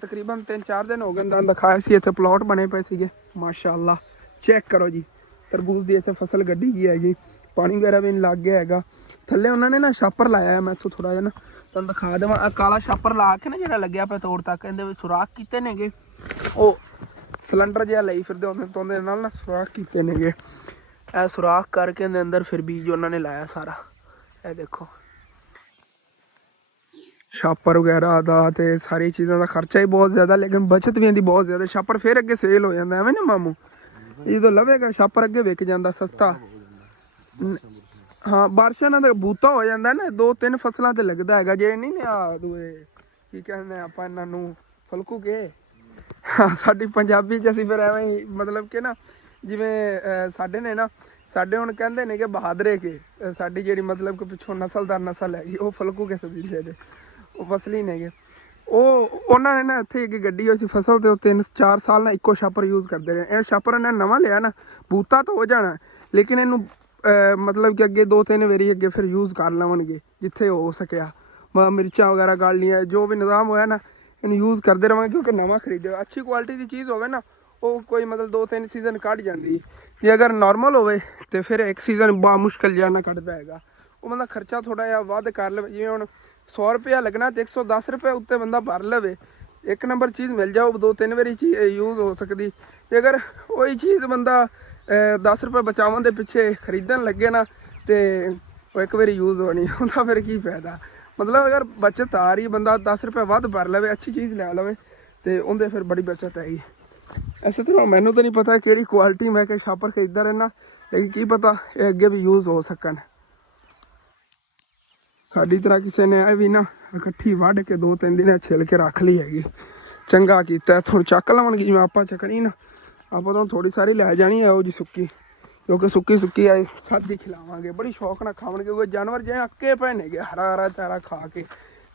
ਤਕਰੀਬਨ 3-4 ਦਿਨ ਹੋ ਗਏ ਤਾਂ ਦਿਖਾਇਆ ਸੀ, ਇੱਥੇ ਪਲਾਟ ਬਣੇ ਪਏ ਸੀਗੇ ਮਾਸ਼ਾਅੱਲਾ। ਚੈੱਕ ਕਰੋ ਜੀ, ਤਰਬੂਜ਼ ਦੀ ਇੱਥੇ ਫਸਲ ਗੱਡੀ ਗਈ ਹੈਗੀ, ਪਾਣੀ ਵਗੈਰਾ ਵੀ ਲੱਗ ਗਿਆ ਹੈਗਾ। ਥੱਲੇ ਉਹਨਾਂ ਨੇ ਨਾ ਛਾਪਰ ਲਾਇਆ ਹੈ, ਮੈਂ ਇੱਥੋਂ ਥੋੜ੍ਹਾ ਜਿਹਾ ਨਾ ਤੁਹਾਨੂੰ ਦਿਖਾ ਦੇਵਾਂ। ਆਹ ਕਾਲਾ ਛਾਪਰ ਲਾ ਕੇ ਨਾ ਜਿਹੜਾ ਲੱਗਿਆ ਪਿਆ ਤੋੜ ਤੱਕ, ਇਹਦੇ ਵਿੱਚ ਸੁਰਾਖ ਕੀਤੇ ਨੇਗੇ, ਉਹ ਸਿਲੰਡਰ ਜਿਹਾ ਲਈ ਫਿਰਦੇ ਉਹਦੇ ਨਾਲ ਨਾ ਸੁਰਾਖ ਕੀਤੇ ਨੇਗੇ। ਇਹ ਸੁਰਾਖ ਕਰਕੇ ਇਹਦੇ ਅੰਦਰ ਫਿਰ ਬੀਜ ਉਹਨਾਂ ਨੇ ਲਾਇਆ ਸਾਰਾ। ਇਹ ਦੇਖੋ ਛਾਪਰ ਵਗੈਰਾ ਦਾ ਤੇ ਸਾਰੀ ਚੀਜ਼ਾਂ ਦਾ ਖਰਚਾ ਹੀ ਬਹੁਤ ਜ਼ਿਆਦਾ, ਲੇਕਿਨ ਬਚਤ ਵੀ ਇਹਦੀ ਬਹੁਤ ਜ਼ਿਆਦਾ। ਛਾਪਰ ਫਿਰ ਅੱਗੇ ਸੇਲ ਹੋ ਜਾਂਦਾ ਐਵੇਂ ਨਾ ਮਾਮੂ, ਜਦੋਂ ਲਵੇਗਾ ਛਾਪਰ ਅੱਗੇ ਵਿਕ ਜਾਂਦਾ ਸਸਤਾ। ਹਾਂ, ਬਾਰਿਸ਼ਾਂ ਨਾਲ ਤਾਂ ਬੂਤਾ ਹੋ ਜਾਂਦਾ ਨਾ, 2-3 ਫਸਲਾਂ ਤੇ ਲੱਗਦਾ ਹੈਗਾ। ਜੇ ਨਹੀਂ ਨੇ ਆ ਦੂਏ ਕੀ ਕਹਿੰਦੇ ਆਪਾਂ ਇਹਨਾਂ ਨੂੰ, ਫਲਕੂ ਕੇ ਸਾਡੀ ਪੰਜਾਬੀ 'ਚ ਅਸੀਂ ਫਿਰ ਐਵੇਂ ਹੀ ਮਤਲਬ ਕਿ ਨਾ ਜਿਵੇਂ ਸਾਡੇ ਨੇ ਨਾ, ਸਾਡੇ ਹੁਣ ਕਹਿੰਦੇ ਨੇ ਕਿ ਬਹਾਦਰੇ ਕੇ, ਸਾਡੀ ਜਿਹੜੀ ਮਤਲਬ ਕਿ ਪਿੱਛੋਂ ਨਸਲਦਾਰ ਨਸਲ ਹੈਗੀ ਉਹ ਫਲਕੂ ਕੇ ਸਦੀਲੇ ਦੇ, ਉਹ ਫਸਲੀ ਨੇਗੇ। ਉਹਨਾਂ ਨੇ ਨਾ ਇੱਥੇ ਇੱਕ ਗੱਡੀ ਹੋਈ ਸੀ ਫਸਲ ਤੇ, ਉਹ 3-4 ਸਾਲ ਨਾ ਇੱਕੋ ਛਾਪਰ ਯੂਜ਼ ਕਰਦੇ ਰਹੇ। ਇਹ ਛਾਪਰ ਇਹਨਾਂ ਨਵਾਂ ਲਿਆ ਨਾ, ਬੂਤਾ ਤਾਂ ਹੋ ਜਾਣਾ ਲੇਕਿਨ ਇਹਨੂੰ ਮਤਲਬ ਕਿ ਅੱਗੇ 2-3 ਵਾਰੀ ਅੱਗੇ ਫਿਰ ਯੂਜ਼ ਕਰ ਲਵਣਗੇ ਜਿੱਥੇ ਹੋ ਸਕਿਆ। ਮਿਰਚਾਂ ਵਗੈਰਾ ਗਾਲ ਲਈਆਂ, ਜੋ ਵੀ ਨਿਜ਼ਾਮ ਹੋਇਆ ਨਾ ਇਹਨੂੰ ਯੂਜ਼ ਕਰਦੇ ਰਹਾਂਗੇ, ਕਿਉਂਕਿ ਨਵਾਂ ਖਰੀਦਿਓ ਅੱਛੀ ਕੁਆਲਿਟੀ ਦੀ ਚੀਜ਼ ਹੋਵੇ ਨਾ, ਉਹ ਕੋਈ ਮਤਲਬ 2-3 ਸੀਜ਼ਨ ਕੱਢ ਜਾਂਦੀ। ਜੇ ਅਗਰ ਨੋਰਮਲ ਹੋਵੇ ਤੇ ਫਿਰ ਇੱਕ ਸੀਜ਼ਨ ਬੜਾ ਮੁਸ਼ਕਿਲ ਜਿਹਾ ਨਾ ਕੱਢਦਾ ਹੈਗਾ। ਉਹ ਬੰਦਾ ਖਰਚਾ ਥੋੜ੍ਹਾ ਜਿਹਾ ਵੱਧ ਕਰ ਲਵੇ, ਜਿਵੇਂ ਹੁਣ 100 ਰੁਪਇਆ ਲੱਗਣਾ ਤੇ 110 ਰੁਪਏ ਉੱਤੇ ਬੰਦਾ ਭਰ ਲਵੇ, ਇੱਕ ਨੰਬਰ ਚੀਜ਼ ਮਿਲ ਜਾਓ, 2-3 ਵਾਰੀ ਚੀਜ਼ ਯੂਜ਼ ਹੋ ਸਕਦੀ। ਤੇ ਅਗਰ ਉਹੀ ਚੀਜ਼ ਬੰਦਾ 10 ਰੁਪਏ ਬਚਾਉਣ ਦੇ ਪਿੱਛੇ ਖਰੀਦਣ ਲੱਗੇ ਨਾ ਤੇ ਉਹ ਇੱਕ ਵਾਰੀ ਯੂਜ਼ ਹੋਣੀ, ਉਹਦਾ ਫਿਰ ਕੀ ਫਾਇਦਾ। ਮਤਲਬ ਅਗਰ ਬਚਤ ਆ ਰਹੀ, ਬੰਦਾ 10 ਰੁਪਏ ਵੱਧ ਭਰ ਲਵੇ, ਅੱਛੀ ਚੀਜ਼ ਲੈ ਲਵੇ ਤੇ ਉਹਦੇ ਫਿਰ ਬੜੀ ਬਚਤ ਹੈਗੀ। ਇਸੇ ਤਰ੍ਹਾਂ ਮੈਨੂੰ ਤਾਂ ਨਹੀਂ ਪਤਾ ਕਿਹੜੀ ਕੁਆਲਿਟੀ ਮੈਂ ਕਿ ਛਾਪਰ ਖਰੀਦਦਾ ਰਹਿਣਾ, ਲੇਕਿਨ ਕੀ ਪਤਾ ਇਹ ਅੱਗੇ ਵੀ ਯੂਜ਼ ਹੋ ਸਕਣ। ਸਾਡੀ ਤਰ੍ਹਾਂ ਕਿਸੇ ਨੇ ਇਹ ਵੀ ਨਾ ਇਕੱਠੀ ਵੱਢ ਕੇ 2-3 ਦਿਨ ਛਿੱਲ ਕੇ ਰੱਖ ਲਈ ਹੈਗੀ, ਚੰਗਾ ਕੀਤਾ। ਇੱਥੋਂ ਚੱਕ ਲਵਣਗੇ, ਜਿਵੇਂ ਆਪਾਂ ਚੱਕਣੀ ਨਾ, ਆਪਾਂ ਤਾਂ ਥੋੜ੍ਹੀ ਸਾਰੀ ਲੈ ਜਾਣੀ ਹੈ ਉਹ ਜੀ ਸੁੱਕੀ, ਕਿਉਂਕਿ ਸੁੱਕੀ ਆਏ ਸਾਦੀ ਖਿਲਾਵਾਂਗੇ, ਬੜੀ ਸ਼ੌਕ ਨਾਲ ਖਾਵਣਗੇ, ਕਿਉਂਕਿ ਜਾਨਵਰ ਜਿਵੇਂ ਅੱਕੇ ਪਏ ਨੇਗੇ ਹਰਾ ਚਾਰਾ ਖਾ ਕੇ।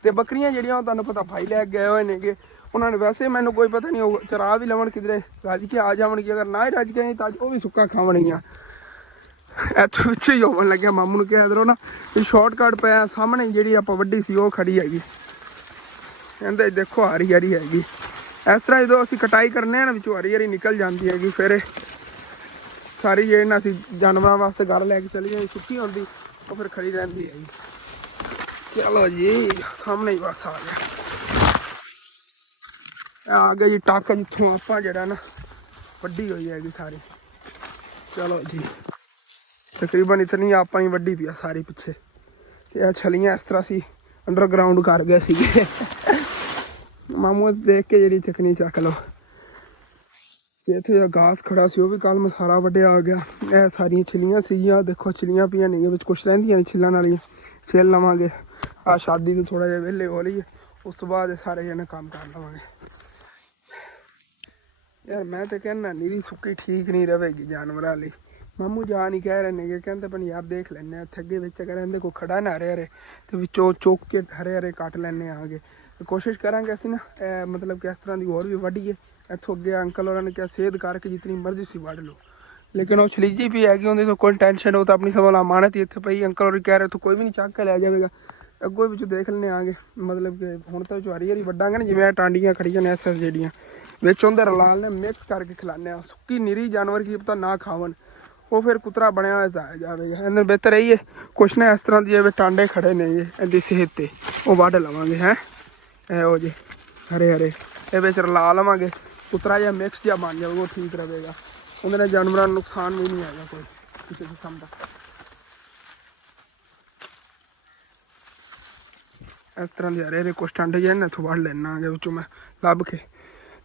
ਤੇ ਬੱਕਰੀਆਂ ਜਿਹੜੀਆਂ ਉਹ ਤੁਹਾਨੂੰ ਪਤਾ ਭਾਈ ਲੈ ਗਏ ਹੋਏ ਨੇਗੇ, ਉਹਨਾਂ ਨੇ ਵੈਸੇ ਮੈਨੂੰ ਕੋਈ ਪਤਾ ਨਹੀਂ, ਉਹ ਚਰਾ ਵੀ ਲਵਣ ਕਿਧਰੇ ਰੱਜ ਕੇ ਆ ਜਾਵਣਗੇ, ਅਗਰ ਨਾ ਹੀ ਰੱਜ ਕੇ ਤਾਂ ਉਹ ਵੀ ਸੁੱਕਾ ਖਾਵਣਗੀਆਂ। ਇੱਥੋਂ ਪਿੱਛੇ ਹੀ ਹੋਣ ਲੱਗਿਆ, ਮਾਮੂ ਨੂੰ ਕਿਹਾ ਇਧਰੋਂ ਨਾ ਸ਼ਾਰਟਕਟ ਪਿਆ ਸਾਹਮਣੇ, ਜਿਹੜੀ ਆਪਾਂ ਵੱਡੀ ਸੀ ਉਹ ਖੜੀ ਹੈਗੀ, ਕਹਿੰਦੇ ਦੇਖੋ ਹਰੀ ਹੈਗੀ। ਇਸ ਤਰ੍ਹਾਂ ਜਦੋਂ ਅਸੀਂ ਕਟਾਈ ਕਰਨੇ ਆ ਨਾ, ਵਿੱਚੋਂ ਹਰੀ ਨਿਕਲ ਜਾਂਦੀ ਹੈਗੀ, ਫਿਰ ਸਾਰੀ ਜਿਹੜੀ ਨਾ ਅਸੀਂ ਜਾਨਵਰਾਂ ਵਾਸਤੇ ਘਰ ਲੈ ਕੇ ਚਲੀ ਜਾਂਦੀ, ਸੁੱਕੀ ਹੁੰਦੀ ਉਹ ਫਿਰ ਖੜੀ ਰਹਿੰਦੀ ਹੈਗੀ। ਚਲੋ ਜੀ, ਸਾਹਮਣੇ ਹੀ ਬਸ ਆ ਗਿਆ ਜੀ ਟੱਕ, ਜਿੱਥੋਂ ਆਪਾਂ ਜਿਹੜਾ ਨਾ ਵੱਡੀ ਹੋਈ ਹੈਗੀ ਸਾਰੀ। ਚਲੋ ਜੀ, ਤਕਰੀਬਨ ਇਤਨੀ ਆਪਾਂ ਹੀ ਵੱਡੀ ਪਈ ਆ ਸਾਰੀ ਪਿੱਛੇ। ਤੇ ਇਹ ਛਲੀਆਂ ਇਸ ਤਰ੍ਹਾਂ ਸੀ ਅੰਡਰਗਰਾਊਂਡ ਕਰ ਗਏ ਸੀਗੇ। ਮਾਮੂ ਦੇਖ ਕੇ ਜਿਹੜੀ ਚੱਕਣੀ ਚੱਕ ਲਓ। ਤੇ ਇੱਥੇ ਜਿਹੜਾ ਘਾਸ ਖੜਾ ਸੀ ਉਹ ਵੀ ਕੱਲ੍ਹ ਸਾਰਾ ਵੱਢਿਆ ਆ ਗਿਆ। ਇਹ ਸਾਰੀਆਂ ਛਿੱਲੀਆਂ ਸੀਗੀਆਂ, ਦੇਖੋ ਛਿੱਲੀਆਂ ਪਈਆਂ ਨਹੀਂ, ਵਿੱਚ ਕੁਛ ਰਹਿੰਦੀਆਂ ਨਹੀਂ ਛਿੱਲਣ ਵਾਲੀਆਂ, ਛਿੱਲ ਲਵਾਂਗੇ। ਆਹ ਸ਼ਾਦੀ ਤੋਂ ਥੋੜ੍ਹਾ ਜਿਹਾ ਵਿਹਲੇ ਹੋ ਲਈਏ, ਉਸ ਤੋਂ ਬਾਅਦ ਸਾਰੇ ਜਣੇ ਕੰਮ ਕਰ ਲਵਾਂਗੇ। ਯਾਰ ਮੈਂ ਤਾਂ ਕਹਿੰਦਾ ਨੀਰੀ ਸੁੱਕੀ ਠੀਕ ਨਹੀਂ ਰਹੇਗੀ ਜਾਨਵਰਾਂ ਲਈ। ਮਾਮੂ ਜਾ ਨਹੀਂ ਕਹਿ ਰਹੇ ਨੇਗੇ, ਕਹਿੰਦੇ ਪਰ ਯਾਰ ਦੇਖ ਲੈਂਦੇ ਹਾਂ ਇੱਥੇ ਅੱਗੇ ਵਿੱਚ ਅਗਰ ਇਹਦੇ ਕੋਲ ਖੜਾ ਨਾ ਹਰੇ ਤੇ ਵਿੱਚੋਂ ਚੁੱਕ ਕੇ ਹਰੇ ਕੱਟ ਲੈਂਦੇ ਆਗੇ। ਕੋਸ਼ਿਸ਼ ਕਰਾਂਗੇ ਅਸੀਂ ਨਾ ਮਤਲਬ ਕਿ ਇਸ ਤਰ੍ਹਾਂ ਦੀ ਹੋਰ ਵੀ ਵੱਢੀਏ। ਇੱਥੋਂ ਅੱਗੇ ਅੰਕਲ ਹੋਰਾਂ ਨੇ ਕਿਹਾ ਸੇਧ ਕਰਕੇ ਜਿਤਨੀ ਮਰਜ਼ੀ ਸੀ ਵੱਢ ਲਓ, ਲੇਕਿਨ ਉਹ ਛਲੀਜੀ ਵੀ ਹੈਗੀ, ਉਹਦੇ ਤੋਂ ਕੋਈ ਟੈਨਸ਼ਨ, ਉਹ ਤਾਂ ਆਪਣੀ ਸਵਾਲ ਅਮਾਨਤ ਹੀ ਇੱਥੇ ਪਈ। ਅੰਕਲ ਹੋਰੀ ਕਹਿ ਰਹੇ ਇੱਥੋਂ ਕੋਈ ਵੀ ਨਹੀਂ ਚੱਕ ਕੇ ਲੈ ਜਾਵੇਗਾ, ਅੱਗੋਂ ਵਿੱਚ ਦੇਖ ਲੈਂਦੇ ਆਗੇ। ਮਤਲਬ ਕਿ ਹੁਣ ਤਾਂ ਹਰੀ ਵੱਢਾਂਗੇ ਨਾ, ਜਿਵੇਂ ਟਾਂਡੀਆਂ ਖੜੀਆਂ ਨੇ ਐਸ ਜਿਹੜੀਆਂ ਵਿੱਚ ਉਹਦੇ ਰਲਾਲ ਨੇ ਮਿਕਸ ਕਰਕੇ ਖਿਲਾਉਂਦੇ ਹਾਂ। ਸੁੱਕੀ ਨਿਰੀ ਜਾਨਵਰ ਕੀ ਪਤਾ ਨਾ ਖਾਵਣ, ਉਹ ਫਿਰ ਕੁਤਰਾ ਬਣਿਆ ਹੋਇਆ ਜਾਇਆ ਜਾਵੇਗਾ। ਇਹਨਾਂ ਬਿਹਤਰ ਇਹੀ ਹੈ ਕੁਛ ਨਾ ਇਸ ਤਰ੍ਹਾਂ ਦੀ ਜਿਵੇਂ ਟਾਂਡੇ ਖੜੇ ਨੇ ਜੀ ਇਹਦੀ ਸਿਹਤ ਤੇ ਉਹ ਵੱਢ ਲਵਾਂਗੇ ਹੈ ਇਹੋ ਜਿਹੇ ਹਰੇ ਹਰੇ ਇਹ ਵਿੱਚ ਰਲਾ ਲਵਾਂਗੇ ਕੁਤਰਾ ਜਿਹਾ ਮਿਕਸ ਜਿਹਾ ਬਣ ਜਾਊਗਾ ਉਹ ਠੀਕ ਰਹੇਗਾ। ਉਹਦੇ ਨਾਲ ਜਾਨਵਰਾਂ ਨੂੰ ਨੁਕਸਾਨ ਵੀ ਨਹੀਂ ਆਏਗਾ ਕੋਈ ਕਿਸੇ ਕਿਸਮ ਦਾ। ਇਸ ਤਰ੍ਹਾਂ ਦੇ ਹਰੇ ਹਰੇ ਕੁਛ ਟਾਂਡੇ ਜਿਹੇ ਨੇ ਇੱਥੋਂ ਵੱਢ ਲੈਣਾ ਆਗੇ ਵਿੱਚੋਂ ਮੈਂ ਲੱਭ ਕੇ।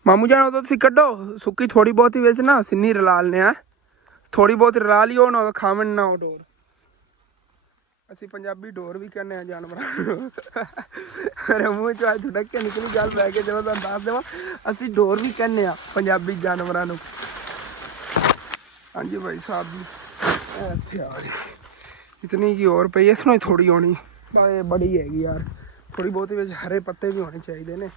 ਮਾਮੂ ਜਾਨ ਉਦੋਂ ਤੁਸੀਂ ਕੱਢੋ ਸੁੱਕੀ ਥੋੜੀ ਬਹੁਤੀ ਵਿੱਚ ਨਾ ਸਿੰਨੀ ਰਲਾ ਲੈਣੇ ਆ ਥੋੜੀ ਬਹੁਤ ਰਲਾ ਲਈ ਉਹ ਨਾ ਹੋਵੇ ਖਾਵਣ ਨਾ ਉਹ ਡੋਰ। ਅਸੀਂ ਪੰਜਾਬੀ ਡੋਰ ਵੀ ਕਹਿੰਦੇ ਆ ਜਾਨਵਰਾਂ ਨੂੰ। ਮੇਰੇ ਮੂੰਹ ਚੋਂ ਅੱਜ ਧੜਕ ਕੇ ਨਿਕਲੀ ਗੱਲ ਲੈ ਕੇ ਜਦੋਂ ਤੁਹਾਨੂੰ ਦੱਸ ਦੇਵਾਂ ਅਸੀਂ ਡੋਰ ਵੀ ਕਹਿੰਦੇ ਆ ਪੰਜਾਬੀ ਜਾਨਵਰਾਂ ਨੂੰ। ਹਾਂਜੀ ਭਾਈ ਸਾਹਿਬ ਜੀ ਇੱਥੇ ਆ ਜੀ ਇਤਨੀ ਜੀ ਹੋਰ ਪਈ ਇਸ ਨੂੰ ਥੋੜੀ ਹੋਣੀ ਬੜੀ ਹੈਗੀ ਯਾਰ ਥੋੜੀ ਬਹੁਤੀ ਵਿੱਚ ਹਰੇ ਪੱਤੇ ਵੀ ਹੋਣੇ ਚਾਹੀਦੇ ਨੇ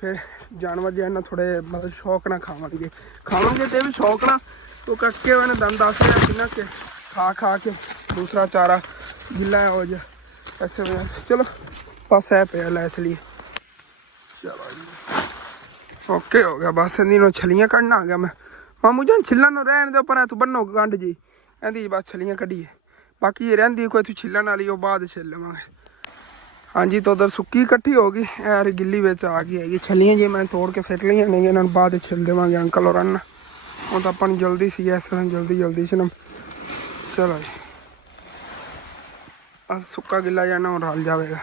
ਫਿਰ ਜਾਨਵਰ ਜੇ ਨਾ ਥੋੜੇ ਮਤਲਬ ਸ਼ੌਕ ਨਾਲ ਖਾਵਾਂਗੇ ਤੇ ਵੀ ਸ਼ੌਕ ਨਾਲ ਉਹ ਕੱਕੇ ਉਹਨੇ ਦੰਦ ਦੱਸ ਰਿਹਾ ਕਿੰਨਾ ਕਿ ਖਾ ਕੇ ਦੂਸਰਾ ਚਾਰਾ ਗਿੱਲਾ ਹੋ ਜਾ ਐਸੇ ਵਜ੍ਹਾ ਚਲੋ ਬਸ ਹੈ ਪਿਆ ਲੈ ਚਲੀਏ। ਚਲੋ ਜੀ ਓਕੇ ਹੋ ਗਿਆ ਬਸ ਇਹਦੀ ਨੂੰ ਛਲੀਆਂ ਕੱਢਣਾ ਆ ਗਿਆ ਮੈਂ। ਮਾਮੂ ਜਾਨ ਛਿੱਲਣ ਨੂੰ ਰਹਿਣ ਦੇ ਪਰ ਤੂੰ ਬੰਨੋ ਗੰਢ ਜੀ ਇਹਦੀ ਬਸ ਛਲੀਆਂ ਕੱਢੀਏ ਬਾਕੀ ਰਹਿੰਦੀ ਕੋਈ ਤੂੰ ਛਿੱਲਣ ਵਾਲੀ ਉਹ ਬਾਅਦ ਛਿੱਲ ਲਵਾਂਗੇ। ਹਾਂਜੀ ਤਾਂ ਉਧਰ ਸੁੱਕੀ ਇਕੱਠੀ ਹੋ ਗਈ ਯਾਰ ਗਿੱਲੀ ਵਿੱਚ ਆ ਗਈ ਹੈਗੀ ਛਲੀਆਂ ਜੀ ਮੈਂ ਤੋੜ ਕੇ ਸਿੱਟ ਲਈਆਂ ਨਹੀਂ ਇਹਨਾਂ ਨੂੰ ਬਾਅਦ ਛਿੱਲ ਦੇਵਾਂਗੇ ਅੰਕਲ ਹੋਰਾਂ ਨੂੰ। ਉਹ ਤਾਂ ਆਪਾਂ ਨੂੰ ਜਲਦੀ ਸੀ ਇਸ ਤਰ੍ਹਾਂ ਜਲਦੀ ਸੀ ਨਾ। ਚਲੋ ਜੀ ਆ ਸੁੱਕਾ ਗਿੱਲਾ ਜਾਣਾ ਉਹ ਰਲ ਜਾਵੇਗਾ।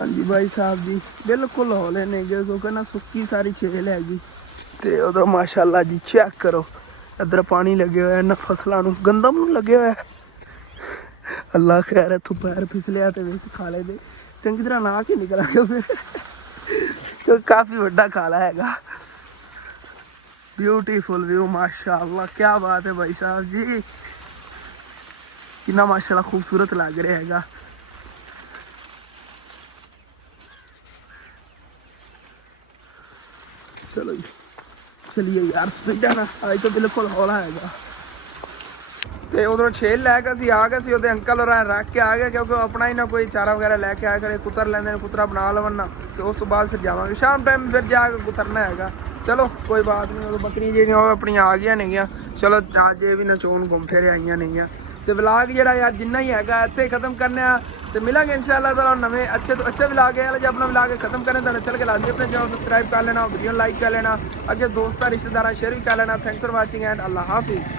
ਹਾਂਜੀ ਭਾਈ ਸਾਹਿਬ ਜੀ ਬਿਲਕੁਲ ਹੌਲੇ ਨੇ ਕਿਉਂਕਿ ਨਾ ਸੁੱਕੀ ਸਾਰੀ ਛੇਲ ਹੈਗੀ ਤੇ ਉਧਰ ਮਾਸ਼ਾਅੱਲਾ ਜੀ ਚੈੱਕ ਕਰੋ ਇੱਧਰ ਪਾਣੀ ਲੱਗੇ ਹੋਇਆ ਇਹਨਾਂ ਫਸਲਾਂ ਨੂੰ ਗੰਦਮ ਨੂੰ ਲੱਗੇ ਹੋਇਆ। ਅੱਲਾ ਖੈਰ ਇੱਥੋਂ ਪੈਰ ਫਿਸਲਿਆ ਤੇ ਵਿੱਚ ਖਾਲੇ ਦੇ ਚੰਗੀ ਤਰ੍ਹਾਂ ਨਾ ਕੇ ਨਿਕਲਾਂਗੇ ਫਿਰ ਕਾਫੀ ਵੱਡਾ ਖਾਲਾ ਹੈਗਾ। ਬਿਊਟੀਫੁਲ ਵਿਊ माशाअल्लाह क्या बात है भाई साहब जी कितना माशाअल्लाह खूबसूरत लग रहा हैगा। चलो जी चलिए यार स्पीड ना आज तो बिल्कुल हौला हैगा। ਤੇ ਉਧਰੋਂ ਛੇਲ ਲੈ ਕੇ ਅਸੀਂ ਆ ਗਏ ਸੀ ਉਹਦੇ ਅੰਕਲ ਹੋਰਾਂ ਰੱਖ ਕੇ ਆ ਗਏ ਕਿਉਂਕਿ ਉਹ ਆਪਣਾ ਹੀ ਨਾ ਕੋਈ ਚਾਰਾ ਵਗੈਰਾ ਲੈ ਕੇ ਆਇਆ ਕਰੇ ਕੁਤਰ ਲੈਂਦੇ ਨੇ ਕੁਤਰਾ ਬਣਾ ਲਵਣ ਨਾ ਤੇ ਉਸ ਤੋਂ ਬਾਅਦ ਫਿਰ ਜਾਵਾਂਗੇ ਸ਼ਾਮ ਟਾਈਮ ਫਿਰ ਜਾ ਕੇ ਕੁਤਰਨਾ ਹੈਗਾ। ਚਲੋ ਕੋਈ ਬਾਤ ਨਹੀਂ ਉਹ ਬੱਕਰੀਆਂ ਜਿਹੜੀਆਂ ਉਹ ਆਪਣੀਆਂ ਆ ਗਈਆਂ ਨੇਗੀਆਂ। ਚਲੋ ਅੱਜ ਇਹ ਵੀ ਨਚੋਣ ਘੁੰਮ ਫਿਰ ਆਈਆਂ ਨੇਗੀਆਂ ਤੇ ਵਲਾਗ ਜਿਹੜਾ ਯਾਰ ਜਿੰਨਾ ਹੀ ਹੈਗਾ ਇੱਥੇ ਖਤਮ ਕਰਨੇ ਆ ਤੇ ਮਿਲਾਂਗੇ ਇਨਸ਼ਾਅੱਲਾਹ ਤਾਲਾ ਨਵੇਂ अच्छे तो अच्छे ਵਲਾਗ ਹੈ। ਜੇ ਆਪਣਾ ਵਲਾਗ ਖਤਮ ਕਰਨੇ ਤਾਂ ਚੱਲ ਕੇ ਲਾਜ਼ਮੀ ਆਪਣੇ ਚੈਨਲ ਸਬਸਕ੍ਰਾਈਬ ਕਰ ਲੈਣਾ ਵੀਡੀਓ ਲਾਈਕ ਕਰ ਲੈਣਾ ਅੱਗੇ ਦੋਸਤਾਂ ਰਿਸ਼ਤੇਦਾਰਾਂ ਸ਼ੇਅਰ ਵੀ ਕਰ ਲੈਣਾ। ਥੈਂक्स फॉर वाचिंग एंड अल्लाह हाफिज़।